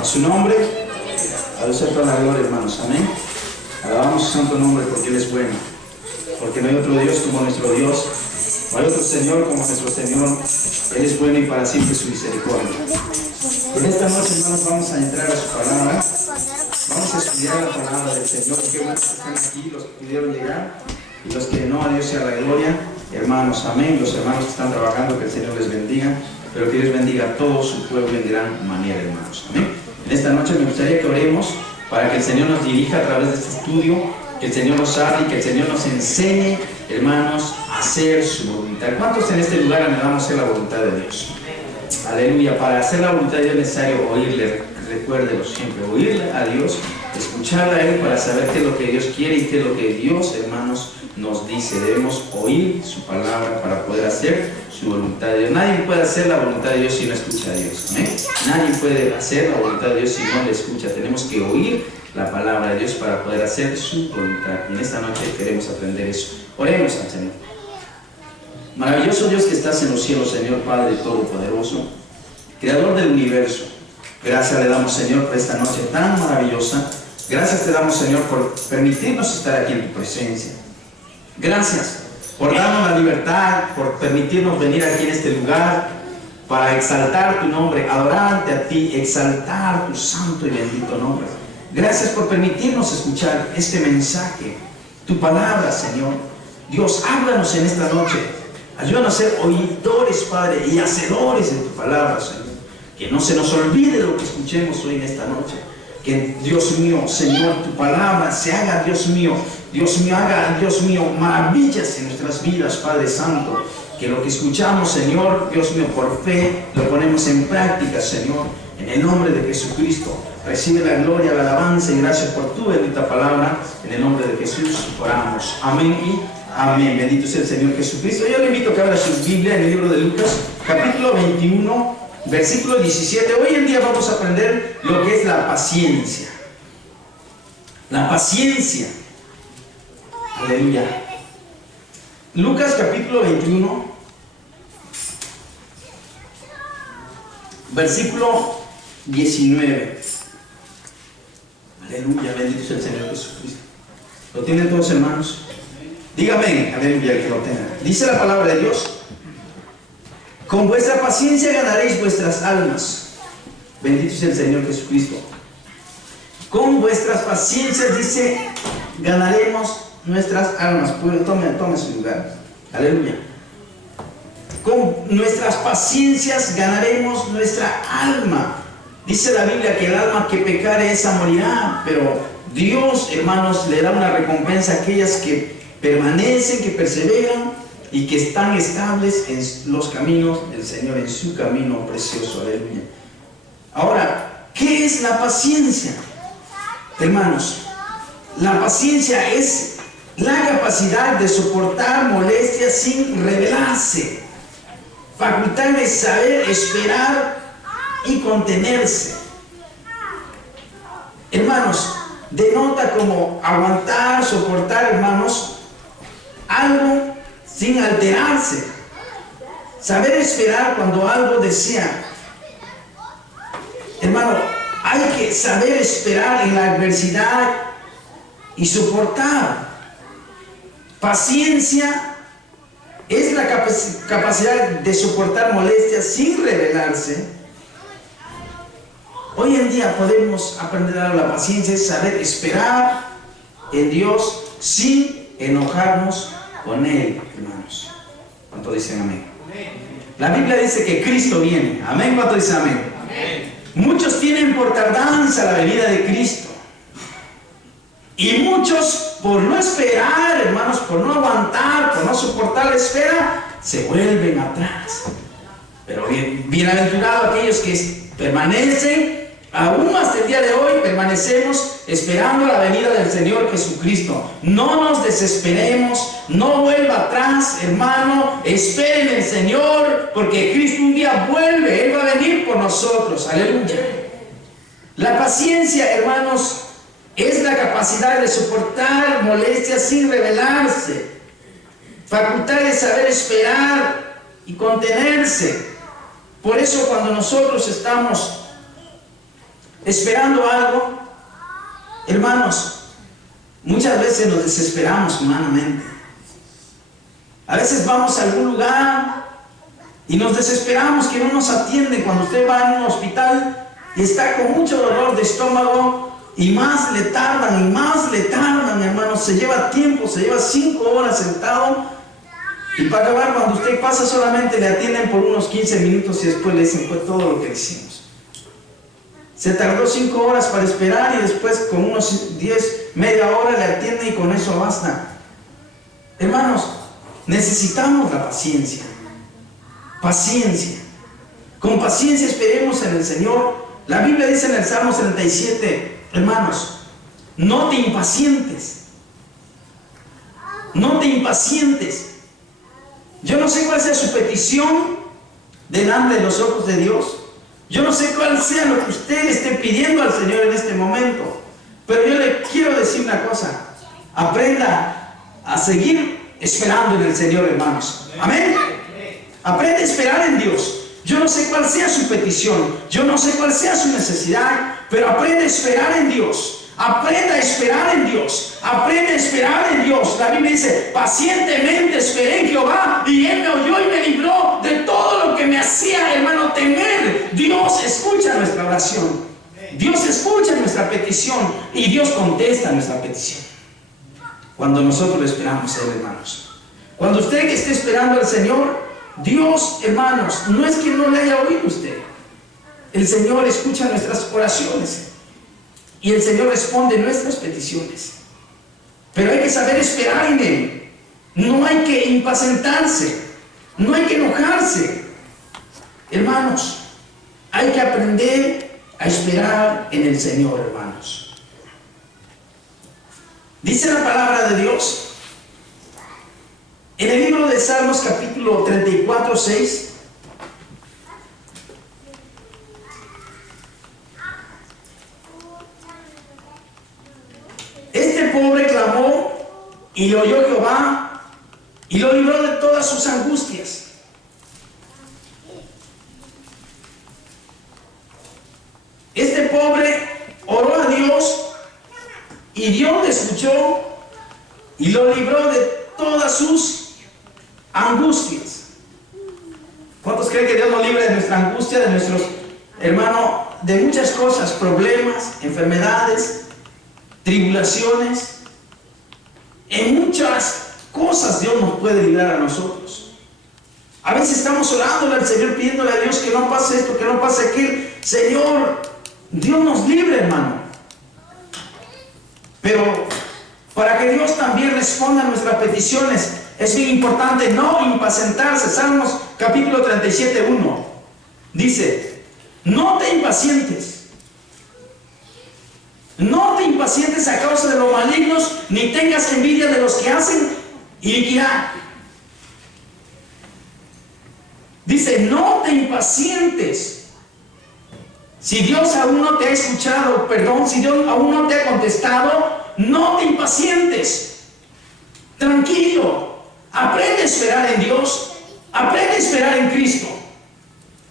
A su nombre, a Dios sea toda la gloria, hermanos. Amén. Alabamos su santo nombre porque Él es bueno. Porque no hay otro Dios como nuestro Dios. No hay otro Señor como nuestro Señor. Él es bueno y para siempre su misericordia. En esta noche, hermanos, vamos a entrar a su palabra. Vamos a estudiar la palabra del Señor. Qué bueno que están aquí, los que pudieron llegar. Y los que no, a Dios sea la gloria. Hermanos, amén. Los hermanos que están trabajando, que el Señor les bendiga. Pero que Dios bendiga a todo su pueblo en gran manera, hermanos. Amén. En esta noche me gustaría que oremos para que el Señor nos dirija a través de este estudio, que el Señor nos hable y que el Señor nos enseñe, hermanos, a hacer su voluntad. ¿Cuántos en este lugar anhelamos hacer la voluntad de Dios? Aleluya. Para hacer la voluntad de Dios es necesario oírle, recuérdelo siempre, oírle a Dios, escucharle a Él para saber qué es lo que Dios quiere y qué es lo que Dios, hermanos, nos dice. Debemos oír su palabra para poder hacer su voluntad de Dios. Nadie puede hacer la voluntad de Dios si no escucha a Dios. ¿Amén? Nadie puede hacer la voluntad de Dios si no le escucha. Tenemos que oír la palabra de Dios para poder hacer su voluntad. Y en esta noche queremos aprender eso. Oremos al Señor. Maravilloso Dios que estás en los cielos, Señor Padre Todopoderoso, Creador del universo. Gracias le damos, Señor, por esta noche tan maravillosa. Gracias te damos, Señor, por permitirnos estar aquí en tu presencia. Gracias por darnos la libertad, por permitirnos venir aquí en este lugar para exaltar tu nombre, adorarte a ti, exaltar tu santo y bendito nombre. Gracias por permitirnos escuchar este mensaje, tu palabra, Señor. Dios, háblanos en esta noche. Ayúdanos a ser oidores, Padre, y hacedores de tu palabra, Señor. Que no se nos olvide lo que escuchemos hoy en esta noche. Que, Dios mío, Señor, tu palabra se haga, Dios mío, haga, Dios mío, maravillas en nuestras vidas, Padre Santo. Que lo que escuchamos, Señor, Dios mío, por fe, lo ponemos en práctica, Señor. En el nombre de Jesucristo, recibe la gloria, la alabanza y gracias por tu bendita palabra. En el nombre de Jesús oramos. Amén y amén. Bendito sea el Señor Jesucristo. Yo le invito a que abra su Biblia en el libro de Lucas, capítulo 21, versículo 17. Hoy en día vamos a aprender lo que es la paciencia. La paciencia. Aleluya. Lucas capítulo 21, versículo 19. Aleluya, bendito sea el Señor Jesucristo. ¿Lo tienen todos, hermanos? Dígame, aleluya, el que lo tenga. Dice la palabra de Dios: con vuestra paciencia ganaréis vuestras almas. Bendito sea el Señor Jesucristo. Con vuestras paciencias, dice, ganaremos nuestras almas. Tome su lugar. Aleluya. Con nuestras paciencias ganaremos nuestra alma. Dice la Biblia que el alma que pecare esa morirá. Pero Dios, hermanos, le da una recompensa a aquellas que permanecen, que perseveran y que están estables en los caminos del Señor, en su camino precioso. Aleluya. Ahora, ¿qué es la paciencia? Hermanos, la paciencia es la capacidad de soportar molestias sin rebelarse, facultad de saber esperar y contenerse. Hermanos, denota como aguantar, soportar, hermanos, algo sin alterarse. Saber esperar cuando algo desea. Hermano, hay que saber esperar en la adversidad y soportar. Paciencia es la capacidad de soportar molestias sin rebelarse. Hoy en día podemos aprender a la paciencia, es saber esperar en Dios sin enojarnos con Él, hermanos. ¿Cuánto dicen amén? La Biblia dice que Cristo viene. Amén. ¿Cuánto dicen amén? Amén. Muchos tienen por tardanza la venida de Cristo. Y muchos, por no esperar, hermanos, por no aguantar, por no soportar la espera, se vuelven atrás. Pero bienaventurados aquellos que permanecen, aún hasta el día de hoy, permanecemos esperando la venida del Señor Jesucristo. No nos desesperemos, no vuelva atrás, hermano, esperen el Señor, porque Cristo un día vuelve, Él va a venir por nosotros. Aleluya. La paciencia, hermanos, es la capacidad de soportar molestias sin rebelarse, facultad de saber esperar y contenerse. Por eso cuando nosotros estamos esperando algo. Hermanos, muchas veces nos desesperamos humanamente. A veces vamos a algún lugar y nos desesperamos que no nos atienden. Cuando usted va a un hospital y está con mucho dolor de estómago, y más le tardan, hermanos, se lleva tiempo, se lleva 5 horas sentado, y para acabar, cuando usted pasa, solamente le atienden por unos 15 minutos y después le dicen: fue todo lo que hicimos. Se tardó 5 horas para esperar y después con unos 10, media hora le atienden y con eso basta. Hermanos, necesitamos la paciencia. Paciencia. Con paciencia esperemos en el Señor. La Biblia dice en el Salmo 77, hermanos, no te impacientes. No te impacientes. Yo no sé cuál sea su petición delante de los ojos de Dios. Yo no sé cuál sea lo que usted le esté pidiendo al Señor en este momento. Pero yo le quiero decir una cosa. Aprenda a seguir esperando en el Señor, hermanos. Amén. Aprenda a esperar en Dios. Yo no sé cuál sea su petición, yo no sé cuál sea su necesidad, pero aprende a esperar en Dios. Aprenda a esperar en Dios. Aprende a esperar en Dios. La Biblia dice: pacientemente esperé en Jehová, y Él me oyó y me libró de todo lo que me hacía, hermano, temer. Dios escucha nuestra oración. Dios escucha nuestra petición y Dios contesta nuestra petición cuando nosotros esperamos a Él, hermanos. Cuando usted que esté esperando al Señor, Dios, hermanos, no es que no le haya oído usted. El Señor escucha nuestras oraciones y el Señor responde nuestras peticiones. Pero hay que saber esperar en Él. No hay que impacientarse, no hay que enojarse. Hermanos, hay que aprender a esperar en el Señor, hermanos. Dice la palabra de Dios en el libro de Salmos, capítulo 34, 6. Este pobre clamó y le oyó Jehová y lo libró de todas sus angustias. Este pobre oró a Dios y Dios le escuchó y lo libró de todas sus angustias. ¿Cuántos creen que Dios nos libre de nuestra angustia, de nuestros, hermanos, de muchas cosas, problemas, enfermedades, tribulaciones? En muchas cosas Dios nos puede librar a nosotros. A veces estamos orando al Señor, pidiéndole a Dios que no pase esto, que no pase aquello. Señor, Dios nos libre, hermano. Pero para que Dios también responda a nuestras peticiones, es bien importante no impacientarse. Salmos capítulo 37, 1 dice: no te impacientes. No te impacientes a causa de los malignos, ni tengas envidia de los que hacen iniquidad. Dice: no te impacientes. Si Dios aún no te ha escuchado, si Dios aún no te ha contestado, no te impacientes. Tranquilo. Aprende a esperar en Dios. Aprende a esperar en Cristo.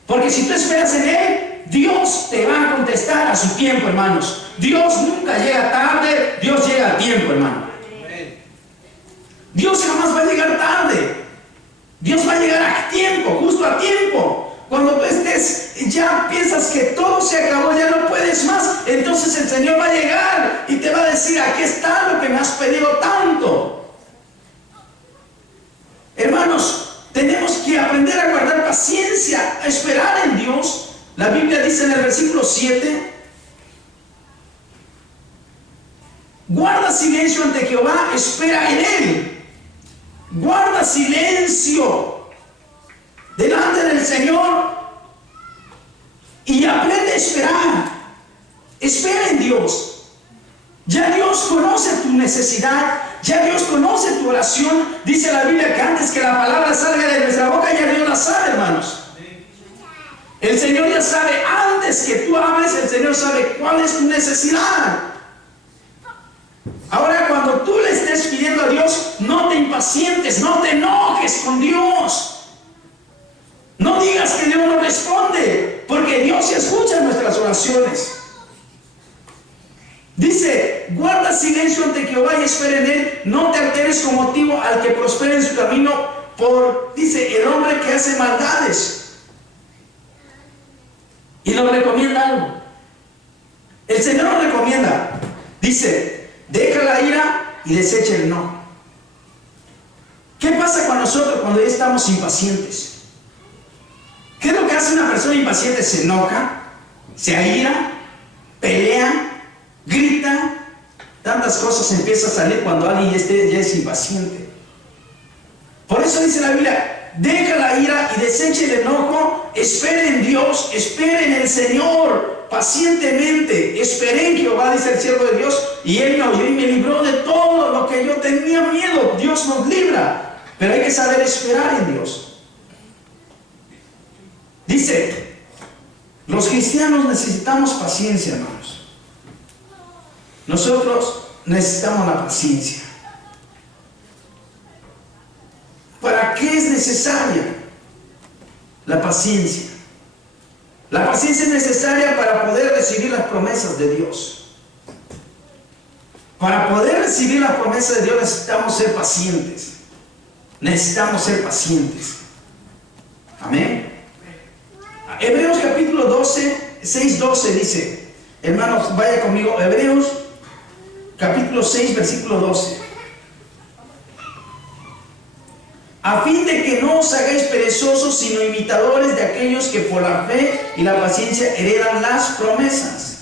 Porque si tú esperas en Él, Dios te va a contestar a su tiempo, hermanos. Dios nunca llega tarde, Dios llega a tiempo, hermano. Dios jamás va a llegar tarde. Dios va a llegar a tiempo, justo a tiempo. Cuando tú estés, ya piensas que todo se acabó, ya no puedes más, entonces el Señor va a llegar y te va a decir: aquí está lo que me has pedido tanto. Hermanos, tenemos que aprender a guardar paciencia, a esperar en Dios. La Biblia dice en el versículo 7: guarda silencio ante Jehová, espera en Él. Guarda silencio delante del Señor y aprende a esperar. Espera en Dios. Ya Dios conoce tu necesidad, ya Dios conoce tu oración. Dice la Biblia que antes que la palabra salga de nuestra boca, ya Dios la sabe, hermanos. El Señor ya sabe, antes que tú hables, el Señor sabe cuál es tu necesidad. Ahora, cuando tú le estés pidiendo a Dios, no te impacientes, no te enojes con Dios. No digas que Dios no responde, porque Dios sí escucha nuestras oraciones. Dice, guarda silencio ante Jehová y espera en él, no te alteres con motivo al que prospere en su camino, dice, el hombre que hace maldades. Y nos recomienda algo. El Señor nos recomienda, dice, deja la ira y desecha el enojo. ¿Qué pasa con nosotros cuando ya estamos impacientes? ¿Qué es lo que hace una persona impaciente? Se enoja, se aira, pelea, grita, tantas cosas empiezan a salir cuando alguien ya es impaciente. Por eso dice la Biblia, deja la ira y desecha el enojo, espere en Dios, espere en el Señor, pacientemente, esperé en Jehová, dice el siervo de Dios, y Él me oyó y me libró de todo lo que yo tenía miedo. Dios nos libra, pero hay que saber esperar en Dios. Dice, los cristianos necesitamos paciencia, hermanos. Nosotros necesitamos la paciencia. ¿Para qué es necesaria la paciencia? La paciencia es necesaria para poder recibir las promesas de Dios. Para poder recibir las promesas de Dios necesitamos ser pacientes. Necesitamos ser pacientes. Amén. Hebreos capítulo 12, 6-12 dice, hermanos, vaya conmigo, Hebreos capítulo 6, versículo 12. A fin de que no os hagáis perezosos, sino imitadores de aquellos que por la fe y la paciencia heredan las promesas.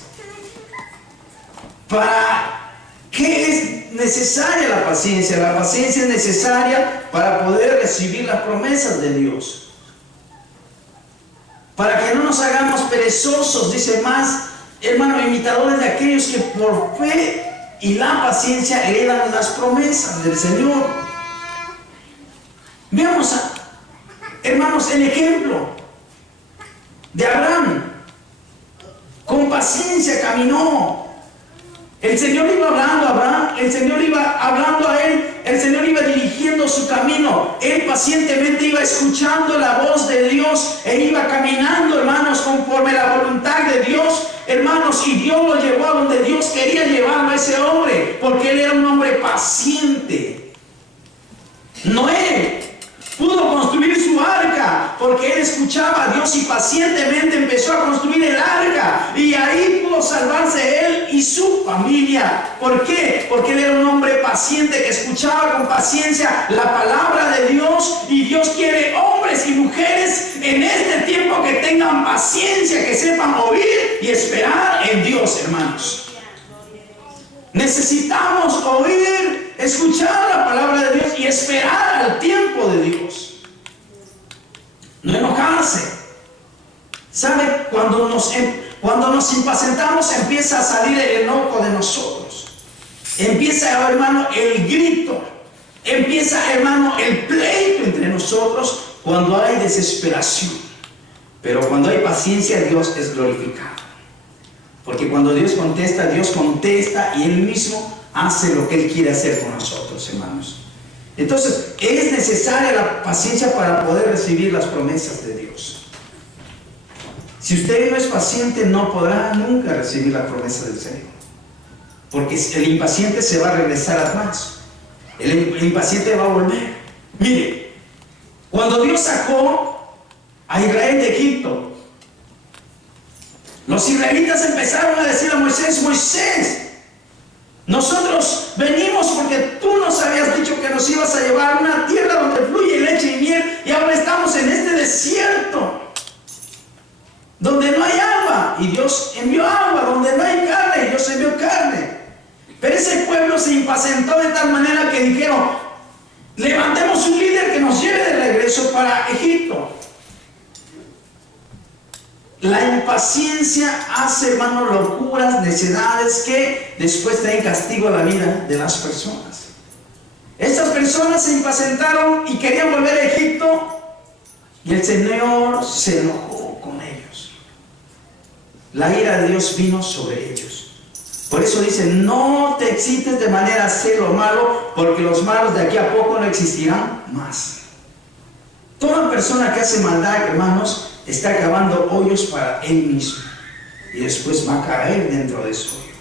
¿Para qué es necesaria la paciencia? La paciencia es necesaria para poder recibir las promesas de Dios. Para que no nos hagamos perezosos, dice más, hermano, imitadores de aquellos que por fe y la paciencia heredan las promesas del Señor. Veamos, hermanos, el ejemplo de Abraham. Con paciencia caminó. El Señor iba hablando a Abraham, el Señor iba hablando a él, el Señor iba dirigiendo su camino. Él pacientemente iba escuchando la voz de Dios e iba caminando, hermanos, conforme la voluntad de Dios, hermanos, y Dios lo llevó a donde Dios quería llevarlo a ese hombre, porque él era un hombre paciente. Noé pudo construir su arca porque él escuchaba a Dios y pacientemente empezó a construir el arca, y ahí pudo salvarse él y su familia. ¿Por qué? Porque él era un hombre paciente que escuchaba con paciencia la palabra de Dios, y Dios quiere hombres y mujeres en este tiempo que tengan paciencia, que sepan oír y esperar en Dios, hermanos. Necesitamos oír, escuchar la palabra de Dios y esperar al tiempo de Dios. No enojarse. ¿Sabe? Cuando nos impacientamos empieza a salir el enojo de nosotros. Empieza, hermano, el grito. Empieza, hermano, el pleito entre nosotros cuando hay desesperación. Pero cuando hay paciencia, Dios es glorificado. Porque cuando Dios contesta y Él mismo hace lo que Él quiere hacer con nosotros, hermanos. Entonces, es necesaria la paciencia para poder recibir las promesas de Dios. Si usted no es paciente, no podrá nunca recibir las promesas del Señor. Porque el impaciente se va a regresar atrás. El impaciente va a volver. Mire, cuando Dios sacó a Israel de Egipto, los israelitas empezaron a decir a Moisés: Moisés, nosotros venimos porque tú nos habías dicho que nos ibas a llevar a una tierra donde fluye leche y miel, y ahora estamos en este desierto donde no hay agua, y Dios envió agua. Donde no hay carne, Dios envió carne. Pero ese pueblo se impacientó de tal manera que dijeron: levantemos un líder que nos lleve de regreso para Egipto. La impaciencia hace, hermano, locuras, necedades que después traen castigo a la vida de las personas. Estas personas se impacientaron y querían volver a Egipto, y el Señor se enojó con ellos. La ira de Dios vino sobre ellos. Por eso dice: no te excites de manera a hacer lo malo, porque los malos de aquí a poco no existirán más. Toda persona que hace maldad, hermanos, está cavando hoyos para él mismo, y después va a caer dentro de ese hoyo.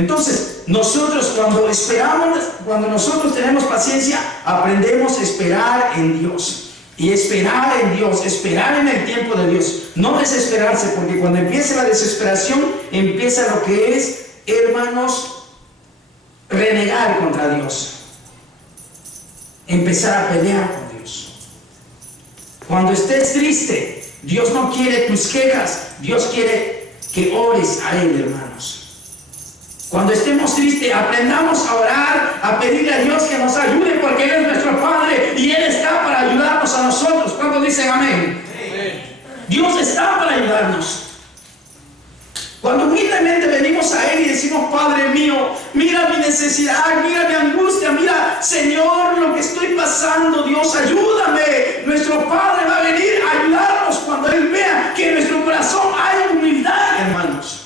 Entonces, nosotros cuando esperamos, cuando nosotros tenemos paciencia, aprendemos a esperar en Dios. Y esperar en Dios, esperar en el tiempo de Dios. No desesperarse, porque cuando empieza la desesperación, empieza lo que es, hermanos, renegar contra Dios. Empezar a pelear con Dios. Cuando estés triste, Dios no quiere tus quejas, Dios quiere que ores a Él, hermanos. Cuando estemos tristes, aprendamos a orar, a pedirle a Dios que nos ayude, porque Él es nuestro Padre y Él está para ayudarnos a nosotros. ¿Cuántos dicen amén? Dios está para ayudarnos. Cuando humildemente venimos a Él y decimos, Padre mío, mira mi necesidad, mira mi angustia, mira, Señor, lo que estoy pasando, Dios, ayúdame. Nuestro Padre va a venir a ayudarnos cuando Él vea que en nuestro corazón hay humildad, hermanos.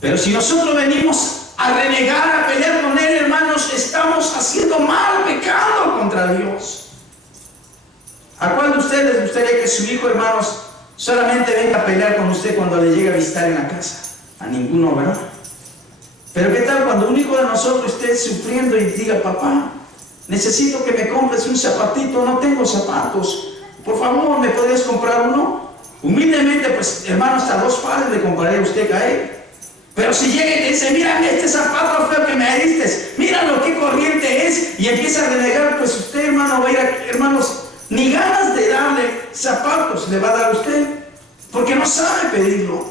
Pero si nosotros venimos a renegar, a pelear con Él, hermanos, estamos haciendo mal, pecando contra Dios. ¿A cuál de ustedes les gustaría que su hijo, hermanos, solamente venga a pelear con usted cuando le llegue a visitar en la casa? A ninguno, ¿verdad? Pero ¿qué tal cuando un hijo de nosotros esté sufriendo y diga, papá, necesito que me compres un zapatito, no tengo zapatos, por favor, ¿me podrías comprar uno? Humildemente, pues, hermano, hasta 2 pares le compraré a usted a él. Pero si llega y te dice, mira este zapato feo que me diste, mira lo que corriente es, y empieza a renegar, pues usted, hermano, va a ir a, hermanos, ni ganas de darle zapatos le va a dar a usted, porque no sabe pedirlo.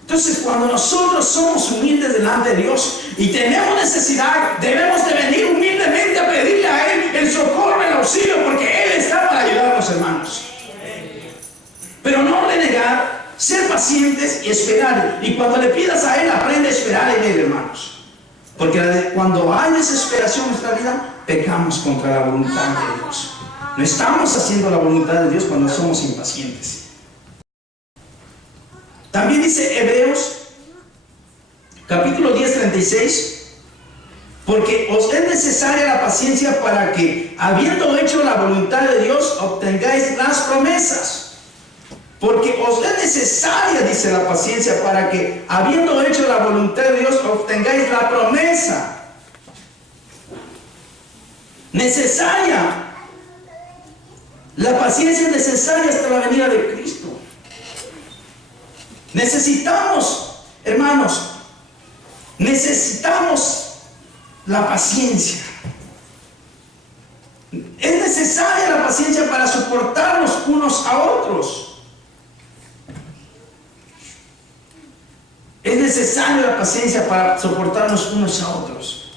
Entonces, cuando nosotros somos humildes delante de Dios y tenemos necesidad, debemos de venir humildemente a pedirle a Él el socorro, el auxilio, porque Él está para ayudarnos, hermanos. Pero no renegar, ser pacientes y esperar. Y cuando le pidas a Él, aprende a esperar en Él, hermanos. Porque cuando hay desesperación en nuestra vida, pecamos contra la voluntad de Dios. No estamos haciendo la voluntad de Dios cuando somos impacientes. También dice Hebreos, capítulo 10, 36, porque os es necesaria la paciencia para que, habiendo hecho la voluntad de Dios, obtengáis las promesas. Porque os es necesaria, dice la paciencia, para que, habiendo hecho la voluntad de Dios, obtengáis la promesa. Necesaria. La paciencia es necesaria hasta la venida de Cristo. Necesitamos, hermanos, necesitamos la paciencia. Es necesaria la paciencia para soportarnos unos a otros. Es necesaria la paciencia para soportarnos unos a otros.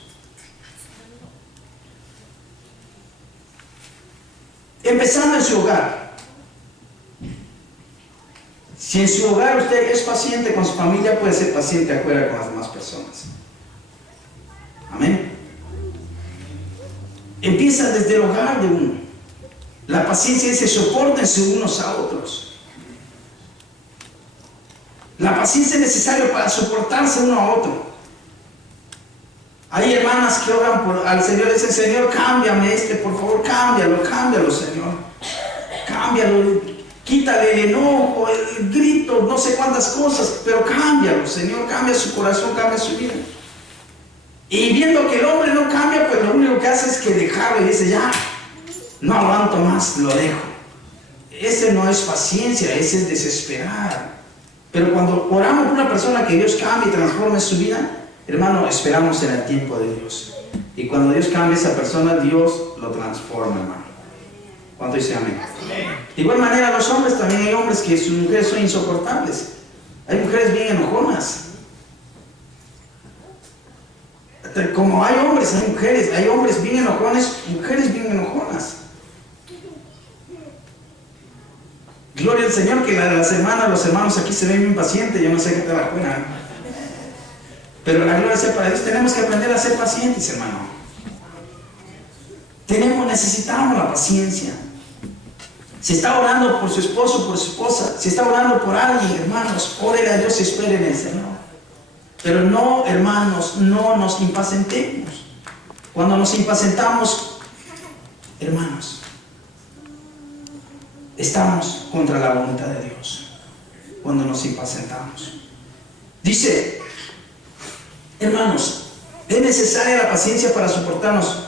Empezando en su hogar. Si en su hogar usted es paciente con su familia, puede ser paciente afuera con las demás personas. Amén. Empieza desde el hogar de uno. La paciencia dice, sopórtense unos a otros. La paciencia es necesaria para soportarse uno a otro. Hay hermanas que oran al Señor y dicen, Señor, cámbiame por favor, cámbialo, Señor. Cámbialo, quítale el enojo, el grito, no sé cuántas cosas, pero cámbialo, Señor, cambia su corazón, cambia su vida. Y viendo que el hombre no cambia, pues lo único que hace es que dejarlo y dice, ya, no aguanto más, lo dejo. Ese no es paciencia, ese es desesperar. Pero cuando oramos por una persona que Dios cambie y transforme su vida, hermano, esperamos en el tiempo de Dios. Y cuando Dios cambia a esa persona, Dios lo transforma, hermano. ¿Cuánto dice amén? De igual manera, los hombres también hay hombres que sus mujeres son insoportables. Hay mujeres bien enojonas. Como hay hombres, hay mujeres. Hay hombres bien enojones, mujeres bien enojonas. Gloria al Señor, que las hermanas, los hermanos aquí se ven bien pacientes. Yo no sé qué te la cuena. Pero la gloria sea para Dios. Tenemos que aprender a ser pacientes, hermano. Necesitamos la paciencia. Si está orando por su esposo, por su esposa, si está orando por alguien, hermanos, órele a Dios y esperen en el Señor. Pero no, hermanos, no nos impacientemos. Cuando nos impacientamos, hermanos, estamos contra la voluntad de Dios. Cuando nos impacientamos. Dice Hermanos, es necesaria la paciencia para soportarnos.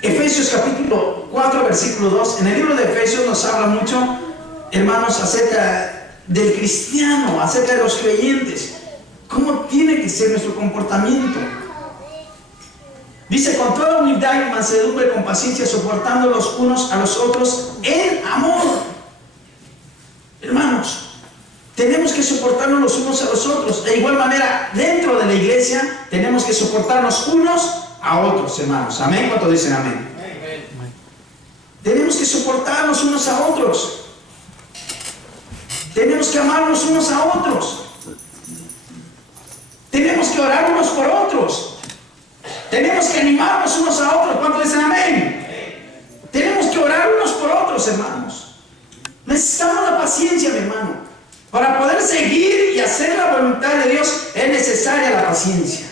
Efesios capítulo 4, versículo 2. En el libro de Efesios nos habla mucho, hermanos, acerca del cristiano, acerca de los creyentes. ¿Cómo tiene que ser nuestro comportamiento? Dice, con toda humildad y mansedumbre, con paciencia, soportando los unos a los otros en amor. Hermanos, tenemos que soportarnos los unos a los otros. De igual manera, dentro de la iglesia, tenemos que soportarnos unos a otros, hermanos. Amén. ¿Cuántos dicen amén? Tenemos que soportarnos unos a otros. Tenemos que amarnos unos a otros. Tenemos que orar unos por otros. Tenemos que animarnos unos a otros. ¿Cuántos dicen amén? Tenemos que orar unos por otros, hermanos. Necesitamos la paciencia, mi hermano. Para poder seguir y hacer la voluntad de Dios es necesaria la paciencia.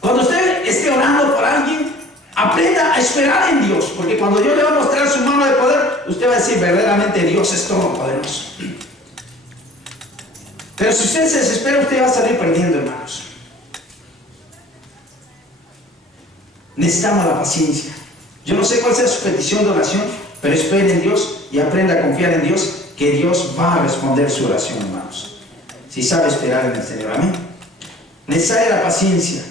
Cuando usted esté orando por alguien, aprenda a esperar en Dios, porque cuando Dios le va a mostrar su mano de poder, usted va a decir, verdaderamente Dios es todopoderoso. Pero si usted se desespera, usted va a salir perdiendo, hermanos. Necesitamos la paciencia. Yo no sé cuál sea su petición de oración, pero espere en Dios y aprenda a confiar en Dios, que Dios va a responder su oración, hermanos. Si sabe esperar en el Señor, amén. Necesaria la paciencia.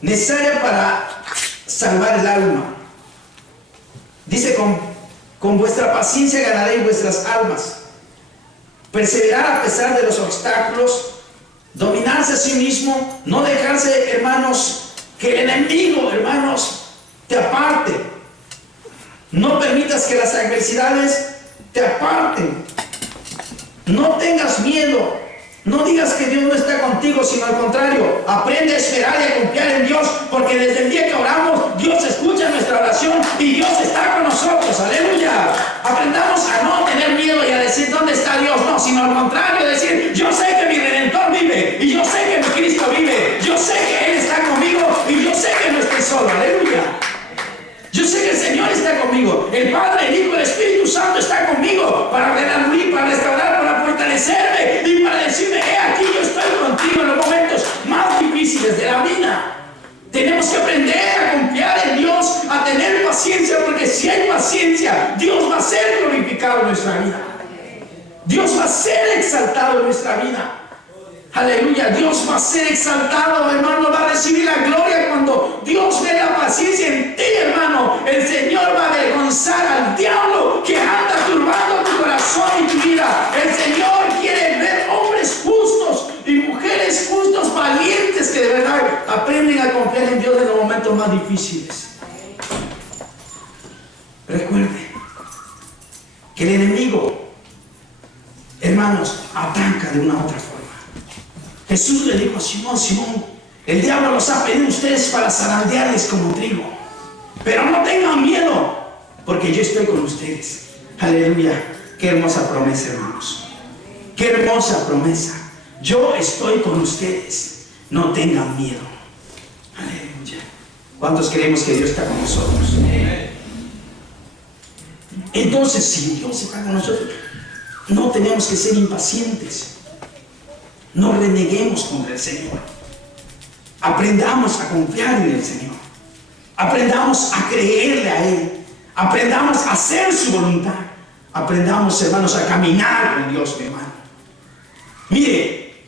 Necesaria para salvar el alma. Dice, con vuestra paciencia ganaréis vuestras almas. Perseverar a pesar de los obstáculos, dominarse a sí mismo, no dejarse, hermanos, que el enemigo, hermanos, te aparte. No permitas que las adversidades te aparten. No tengas miedo. No digas que Dios no está contigo, sino al contrario, aprende a esperar y a confiar en Dios, porque desde el día que oramos, Dios escucha nuestra oración y Dios está con nosotros. Aleluya. Aprendamos a no tener miedo y a decir ¿dónde está Dios? No, sino al contrario, decir yo sé que mi Redentor vive y yo sé que mi Cristo vive. Yo sé que Él está conmigo y yo sé que no estoy solo. Aleluya. Yo sé que el Señor está conmigo. El Padre, el Hijo, el Espíritu Santo está conmigo para redarguir, para restaurar, para fortalecerme y para decirme, aquí yo estoy contigo en los momentos más difíciles de la vida. Tenemos que aprender a confiar en Dios, a tener paciencia, porque si hay paciencia, Dios va a ser glorificado en nuestra vida. Dios va a ser exaltado en nuestra vida. Aleluya, Dios va a ser exaltado, hermano, va a recibir la gloria cuando Dios ve la paciencia en ti, hermano. El Señor va a avergonzar al diablo que anda turbando tu corazón y tu vida. El Señor quiere ver hombres justos y mujeres justos, valientes, que de verdad aprenden a confiar en Dios en los momentos más difíciles. Recuerde que el enemigo, hermanos, ataca de una u otra forma. Jesús le dijo a Simón, Simón, el diablo los ha pedido a ustedes para zarandearles como trigo, pero no tengan miedo, porque yo estoy con ustedes. Aleluya. Qué hermosa promesa, hermanos. Qué hermosa promesa. Yo estoy con ustedes, no tengan miedo. Aleluya. ¿Cuántos creemos que Dios está con nosotros? Entonces, si Dios está con nosotros, no tenemos que ser impacientes. No reneguemos contra el Señor. Aprendamos a confiar en el Señor. Aprendamos a creerle a Él. Aprendamos a hacer su voluntad. Aprendamos, hermanos, a caminar con Dios, mi hermano. Mire,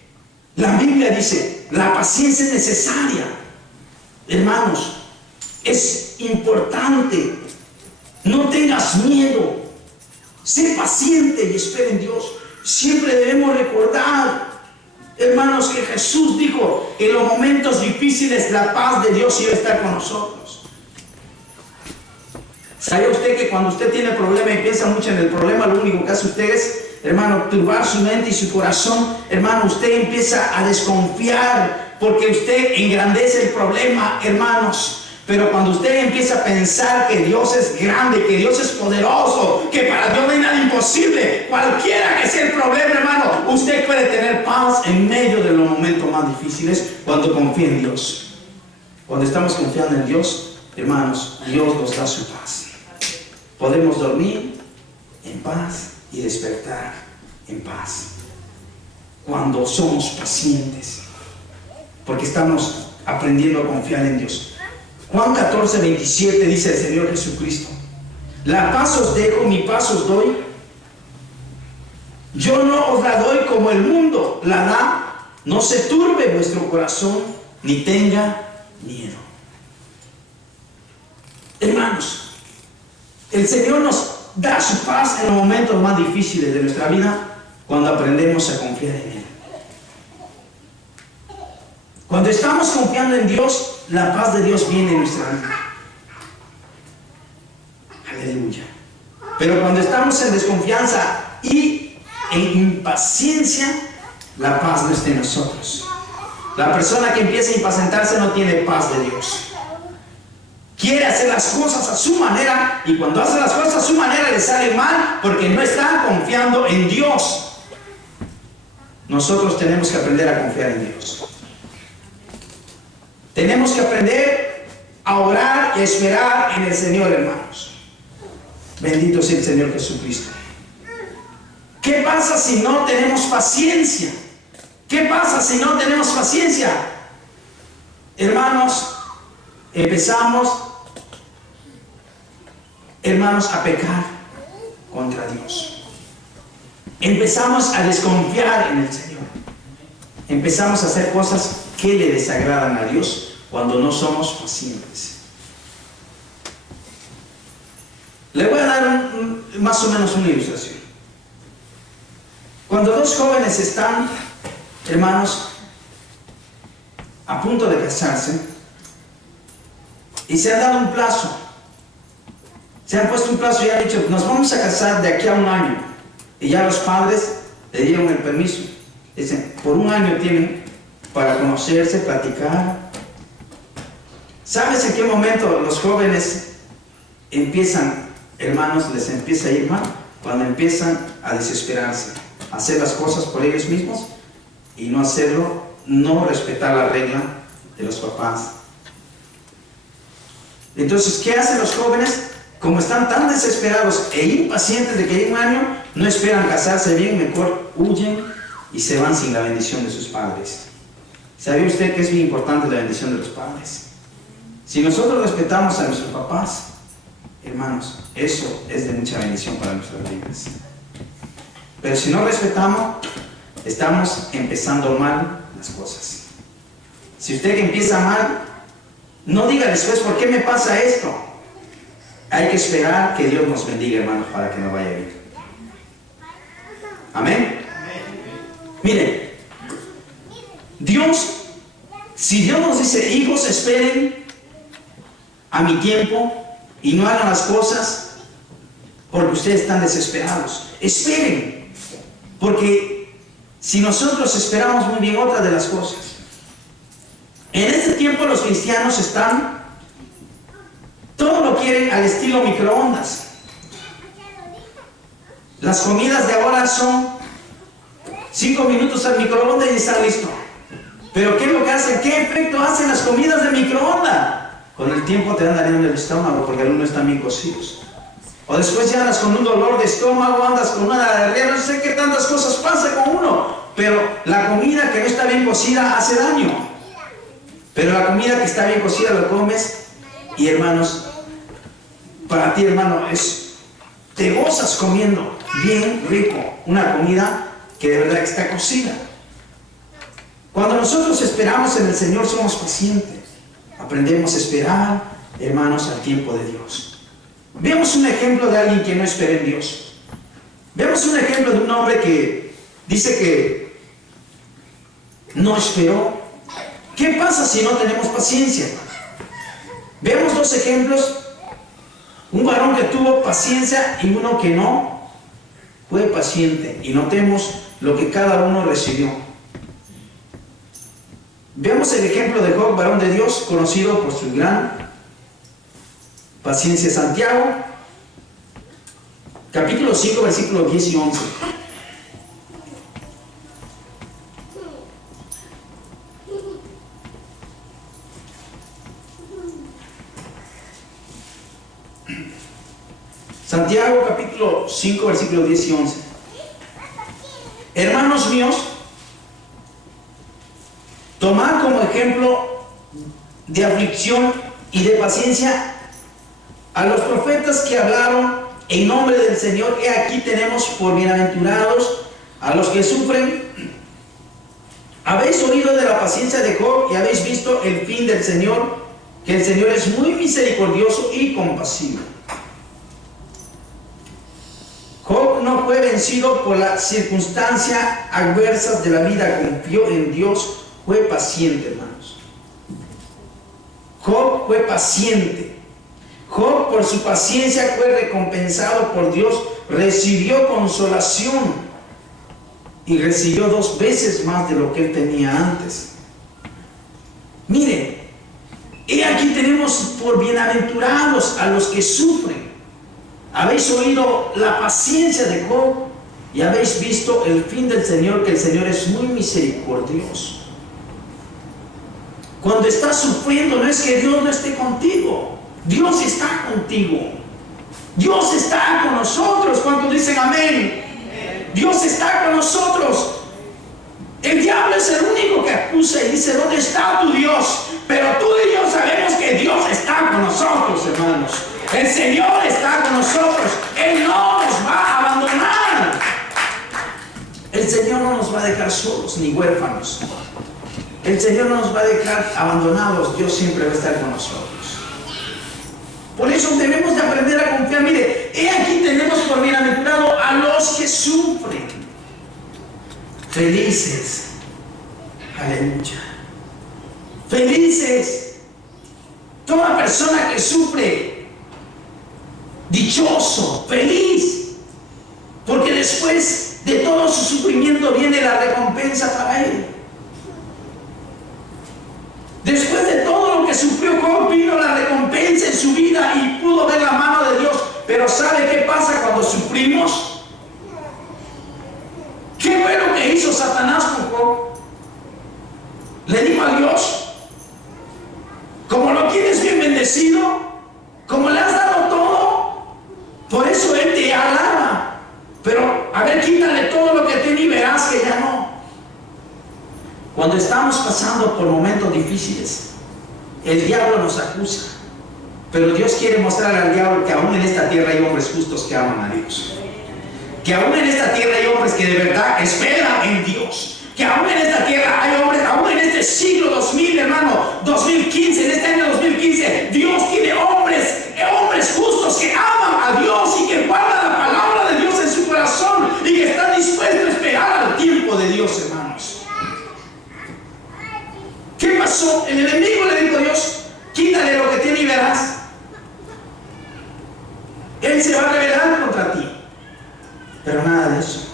la Biblia dice, la paciencia es necesaria. Hermanos, es importante. No tengas miedo. Sé paciente y espera en Dios. Siempre debemos recordar, hermanos, que Jesús dijo, en los momentos difíciles la paz de Dios iba a estar con nosotros. ¿Sabía usted que cuando usted tiene problema y piensa mucho en el problema, lo único que hace usted es, hermano, turbar su mente y su corazón? Hermano, usted empieza a desconfiar porque usted engrandece el problema, hermanos. Pero cuando usted empieza a pensar que Dios es grande, que Dios es poderoso, que para Dios no hay nada imposible, cualquiera que sea el problema, hermano, usted puede tener paz en medio de los momentos más difíciles cuando confía en Dios. Cuando estamos confiando en Dios, hermanos, Dios nos da su paz. Podemos dormir en paz y despertar en paz. cuando somos pacientes, porque estamos aprendiendo a confiar en Dios. Juan 14:27 dice el Señor Jesucristo: la paz os dejo, mi paz os doy. Yo no os la doy como el mundo la da. No se turbe vuestro corazón, ni tenga miedo. Hermanos, el Señor nos da su paz en los momentos más difíciles de nuestra vida, cuando aprendemos a confiar en Él. Cuando estamos confiando en Dios, la paz de Dios viene en nuestra vida. Aleluya. Pero cuando estamos en desconfianza y en impaciencia, la paz no está en nosotros. La persona que empieza a impacientarse no tiene paz de Dios. Quiere hacer las cosas a su manera, y cuando hace las cosas a su manera le sale mal, porque no está confiando en Dios. Nosotros tenemos que aprender a confiar en Dios. Tenemos que aprender a orar y esperar en el Señor, hermanos. Bendito sea el Señor Jesucristo. ¿Qué pasa si no tenemos paciencia? ¿Qué pasa si no tenemos paciencia? Hermanos, empezamos, a pecar contra Dios. Empezamos a desconfiar en el Señor. Empezamos a hacer cosas que le desagradan a Dios cuando no somos pacientes. Le voy a dar más o menos una ilustración. Cuando dos jóvenes están, hermanos, a punto de casarse y se han dado un plazo, se han puesto un plazo y han dicho: nos vamos a casar de aquí a un año, y ya los padres le dieron el permiso. Dicen: por un año tienen para conocerse, platicar. ¿Sabes en qué momento los jóvenes empiezan, hermanos, les empieza a ir mal? Cuando empiezan a desesperarse, a hacer las cosas por ellos mismos y no hacerlo, no respetar la regla de los papás. Entonces, ¿qué hacen los jóvenes? Como están tan desesperados e impacientes de que llegue un año, no esperan casarse bien, mejor huyen y se van sin la bendición de sus padres. ¿Sabía usted que es muy importante la bendición de los padres? Si nosotros respetamos a nuestros papás, hermanos, eso es de mucha bendición para nuestras vidas. Pero si no respetamos, estamos empezando mal las cosas. Si usted empieza mal, no diga después: ¿por qué me pasa esto? Hay que esperar que Dios nos bendiga, hermanos, para que nos vaya bien. Amén. Miren, Dios, si Dios nos dice: hijos, esperen a mi tiempo y no hagan las cosas porque ustedes están desesperados. Esperen, porque si nosotros esperamos muy bien, otra de las cosas, en este tiempo los cristianos están, todo lo quieren al estilo microondas. Las comidas de ahora son 5 minutos al microondas y está listo. Pero ¿qué es lo que hacen? ¿Qué efecto hacen las comidas de microondas? Con el tiempo te andan dañando el estómago, porque algunos están bien cocidos. O después ya andas con un dolor de estómago, andas con una diarrea, no sé qué tantas cosas pasa con uno. Pero la comida que no está bien cocida hace daño. Pero la comida que está bien cocida la comes y, hermanos, para ti, hermano, te gozas comiendo bien rico una comida que de verdad está cocida. Cuando nosotros esperamos en el Señor, somos pacientes. Aprendemos a esperar, hermanos, al tiempo de Dios. Veamos un ejemplo de alguien que no espera en Dios. Veamos un ejemplo de un hombre que dice que no esperó. ¿Qué pasa si no tenemos paciencia? Veamos dos ejemplos. Un varón que tuvo paciencia y uno que no fue paciente. Y notemos lo que cada uno recibió. Veamos el ejemplo de Job, varón de Dios, conocido por su gran paciencia. Santiago, capítulo 5, versículos 10 y 11. Santiago, capítulo 5, versículos 10 y 11. Hermanos míos, tomar como ejemplo de aflicción y de paciencia a los profetas que hablaron en nombre del Señor. He aquí tenemos por bienaventurados a los que sufren. Habéis oído de la paciencia de Job y habéis visto el fin del Señor, que el Señor es muy misericordioso y compasivo. Job no fue vencido por las circunstancias adversas de la vida, confió en Dios, fue paciente, hermanos. Job fue paciente. Job, por su paciencia, fue recompensado por Dios, recibió consolación y recibió 2 veces más de lo que él tenía antes. Miren, he aquí tenemos por bienaventurados a los que sufren. Habéis oído la paciencia de Job y habéis visto el fin del Señor, que el Señor es muy misericordioso. Cuando estás sufriendo, no es que Dios no esté contigo. Dios está contigo. Dios está con nosotros. ¿Cuántos dicen amén? Dios está con nosotros. El diablo es el único que acusa y dice: ¿dónde está tu Dios? Pero tú y yo sabemos que Dios está con nosotros, hermanos. El Señor está con nosotros. Él no nos va a abandonar. El Señor no nos va a dejar solos ni huérfanos. El Señor no nos va a dejar abandonados. Dios siempre va a estar con nosotros. Por eso debemos de aprender a confiar. Mire, he aquí tenemos por bienaventurado a los que sufren. Felices. Aleluya. Felices. Toda persona que sufre, dichoso, feliz, porque después de todo su sufrimiento viene la recompensa para él. Después de todo lo que sufrió Job, vino la recompensa en su vida y pudo ver la mano de Dios. Pero ¿sabe qué pasa cuando sufrimos? ¿Qué fue lo que hizo Satanás con Job? Le dijo a Dios: como lo quieres bien bendecido, como le has dado todo, por eso Él te alaba. Pero a ver, quítale todo lo que tiene y verás que ya no. Cuando estamos pasando por momentos difíciles, el diablo nos acusa, pero Dios quiere mostrar al diablo que aún en esta tierra hay hombres justos que aman a Dios, que aún en esta tierra hay hombres que de verdad esperan en Dios, que aún en esta tierra hay hombres, aún en este siglo 2000, hermano, 2015, en este año 2015, Dios tiene hombres justos que aman a Dios y que guardan la palabra de Dios en su corazón y que están dispuestos a esperar al tiempo de Dios, hermanos. ¿Qué pasó? El enemigo le dijo a Dios: quítale lo que tiene y verás. Él se va a rebelar contra ti. Pero nada de eso.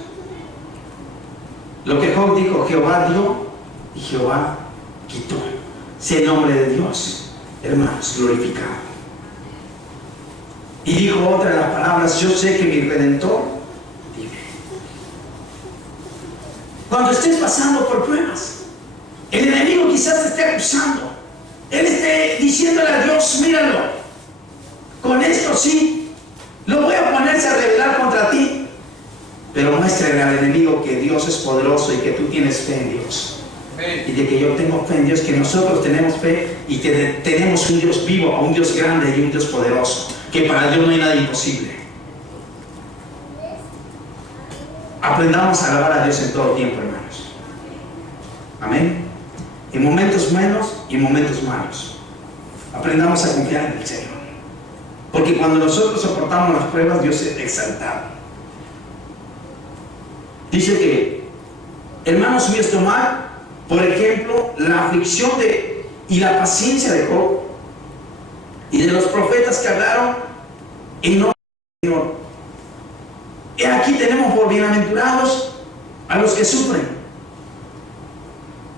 Lo que Job dijo: Jehová dio y Jehová quitó. Sea el nombre de Dios, hermanos, glorificado. Y dijo otra de las palabras: yo sé que mi Redentor vive. Cuando estés pasando por pruebas, el enemigo quizás te esté acusando. Él esté diciéndole a Dios: míralo, con esto sí, lo voy a ponerse a rebelar contra ti. Pero muéstrale al enemigo que Dios es poderoso y que tú tienes fe en Dios. Y de que yo tengo fe en Dios, que nosotros tenemos fe y que tenemos un Dios vivo, un Dios grande y un Dios poderoso. Que para Dios no hay nada imposible. Aprendamos a alabar a Dios en todo tiempo, hermanos. Amén. En momentos buenos y en momentos malos. Aprendamos a confiar en el Señor. Porque cuando nosotros soportamos las pruebas, Dios es exaltado. Dice que, hermanos míos, tomar, por ejemplo, la aflicción y la paciencia de Job y de los profetas que hablaron en nombre del Señor. Y aquí tenemos por bienaventurados a los que sufren.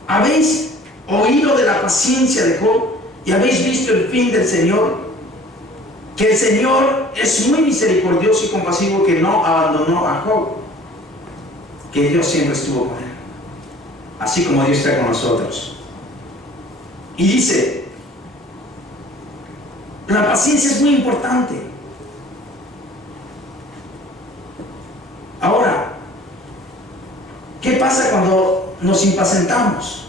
Habéis oído de la paciencia de Job y habéis visto el fin del Señor, que el Señor es muy misericordioso y compasivo, que no abandonó a Job, que Dios siempre estuvo con él, así como Dios está con nosotros. Y dice, la paciencia es muy importante. Ahora, ¿qué pasa cuando nos impacientamos?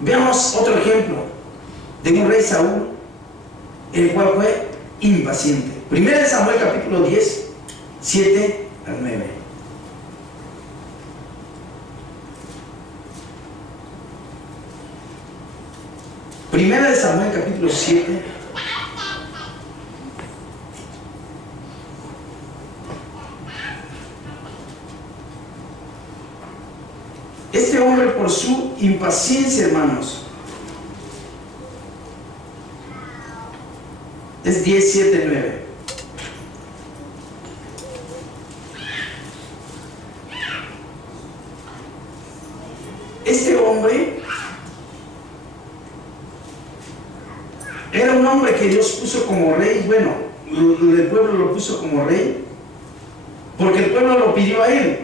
Veamos otro ejemplo de un rey Saúl, el cual fue impaciente. 1 Samuel capítulo 10, 7 al 9. Primera de Samuel capítulo 7. Este hombre, por su impaciencia, hermanos, es 10, 7, 9. Este hombre era un hombre que Dios puso como rey. Bueno, el pueblo lo puso como rey porque el pueblo lo pidió a él.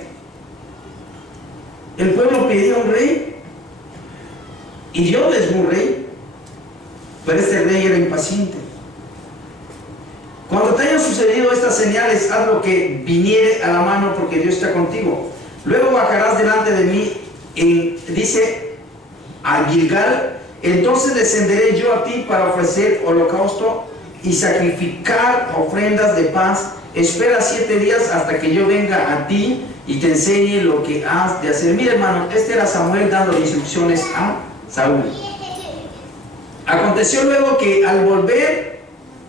El pueblo pidió un rey y Dios es un rey, pero este rey era impaciente. Cuando te hayan sucedido estas señales, haz lo que viniere a la mano, porque Dios está contigo. Luego bajarás delante de mí, dice, a Gilgal. Entonces descenderé yo a ti para ofrecer holocausto y sacrificar ofrendas de paz. Espera 7 días hasta que yo venga a ti y te enseñe lo que has de hacer. Mira, hermano, este era Samuel dando instrucciones a Saúl. Aconteció luego que al volver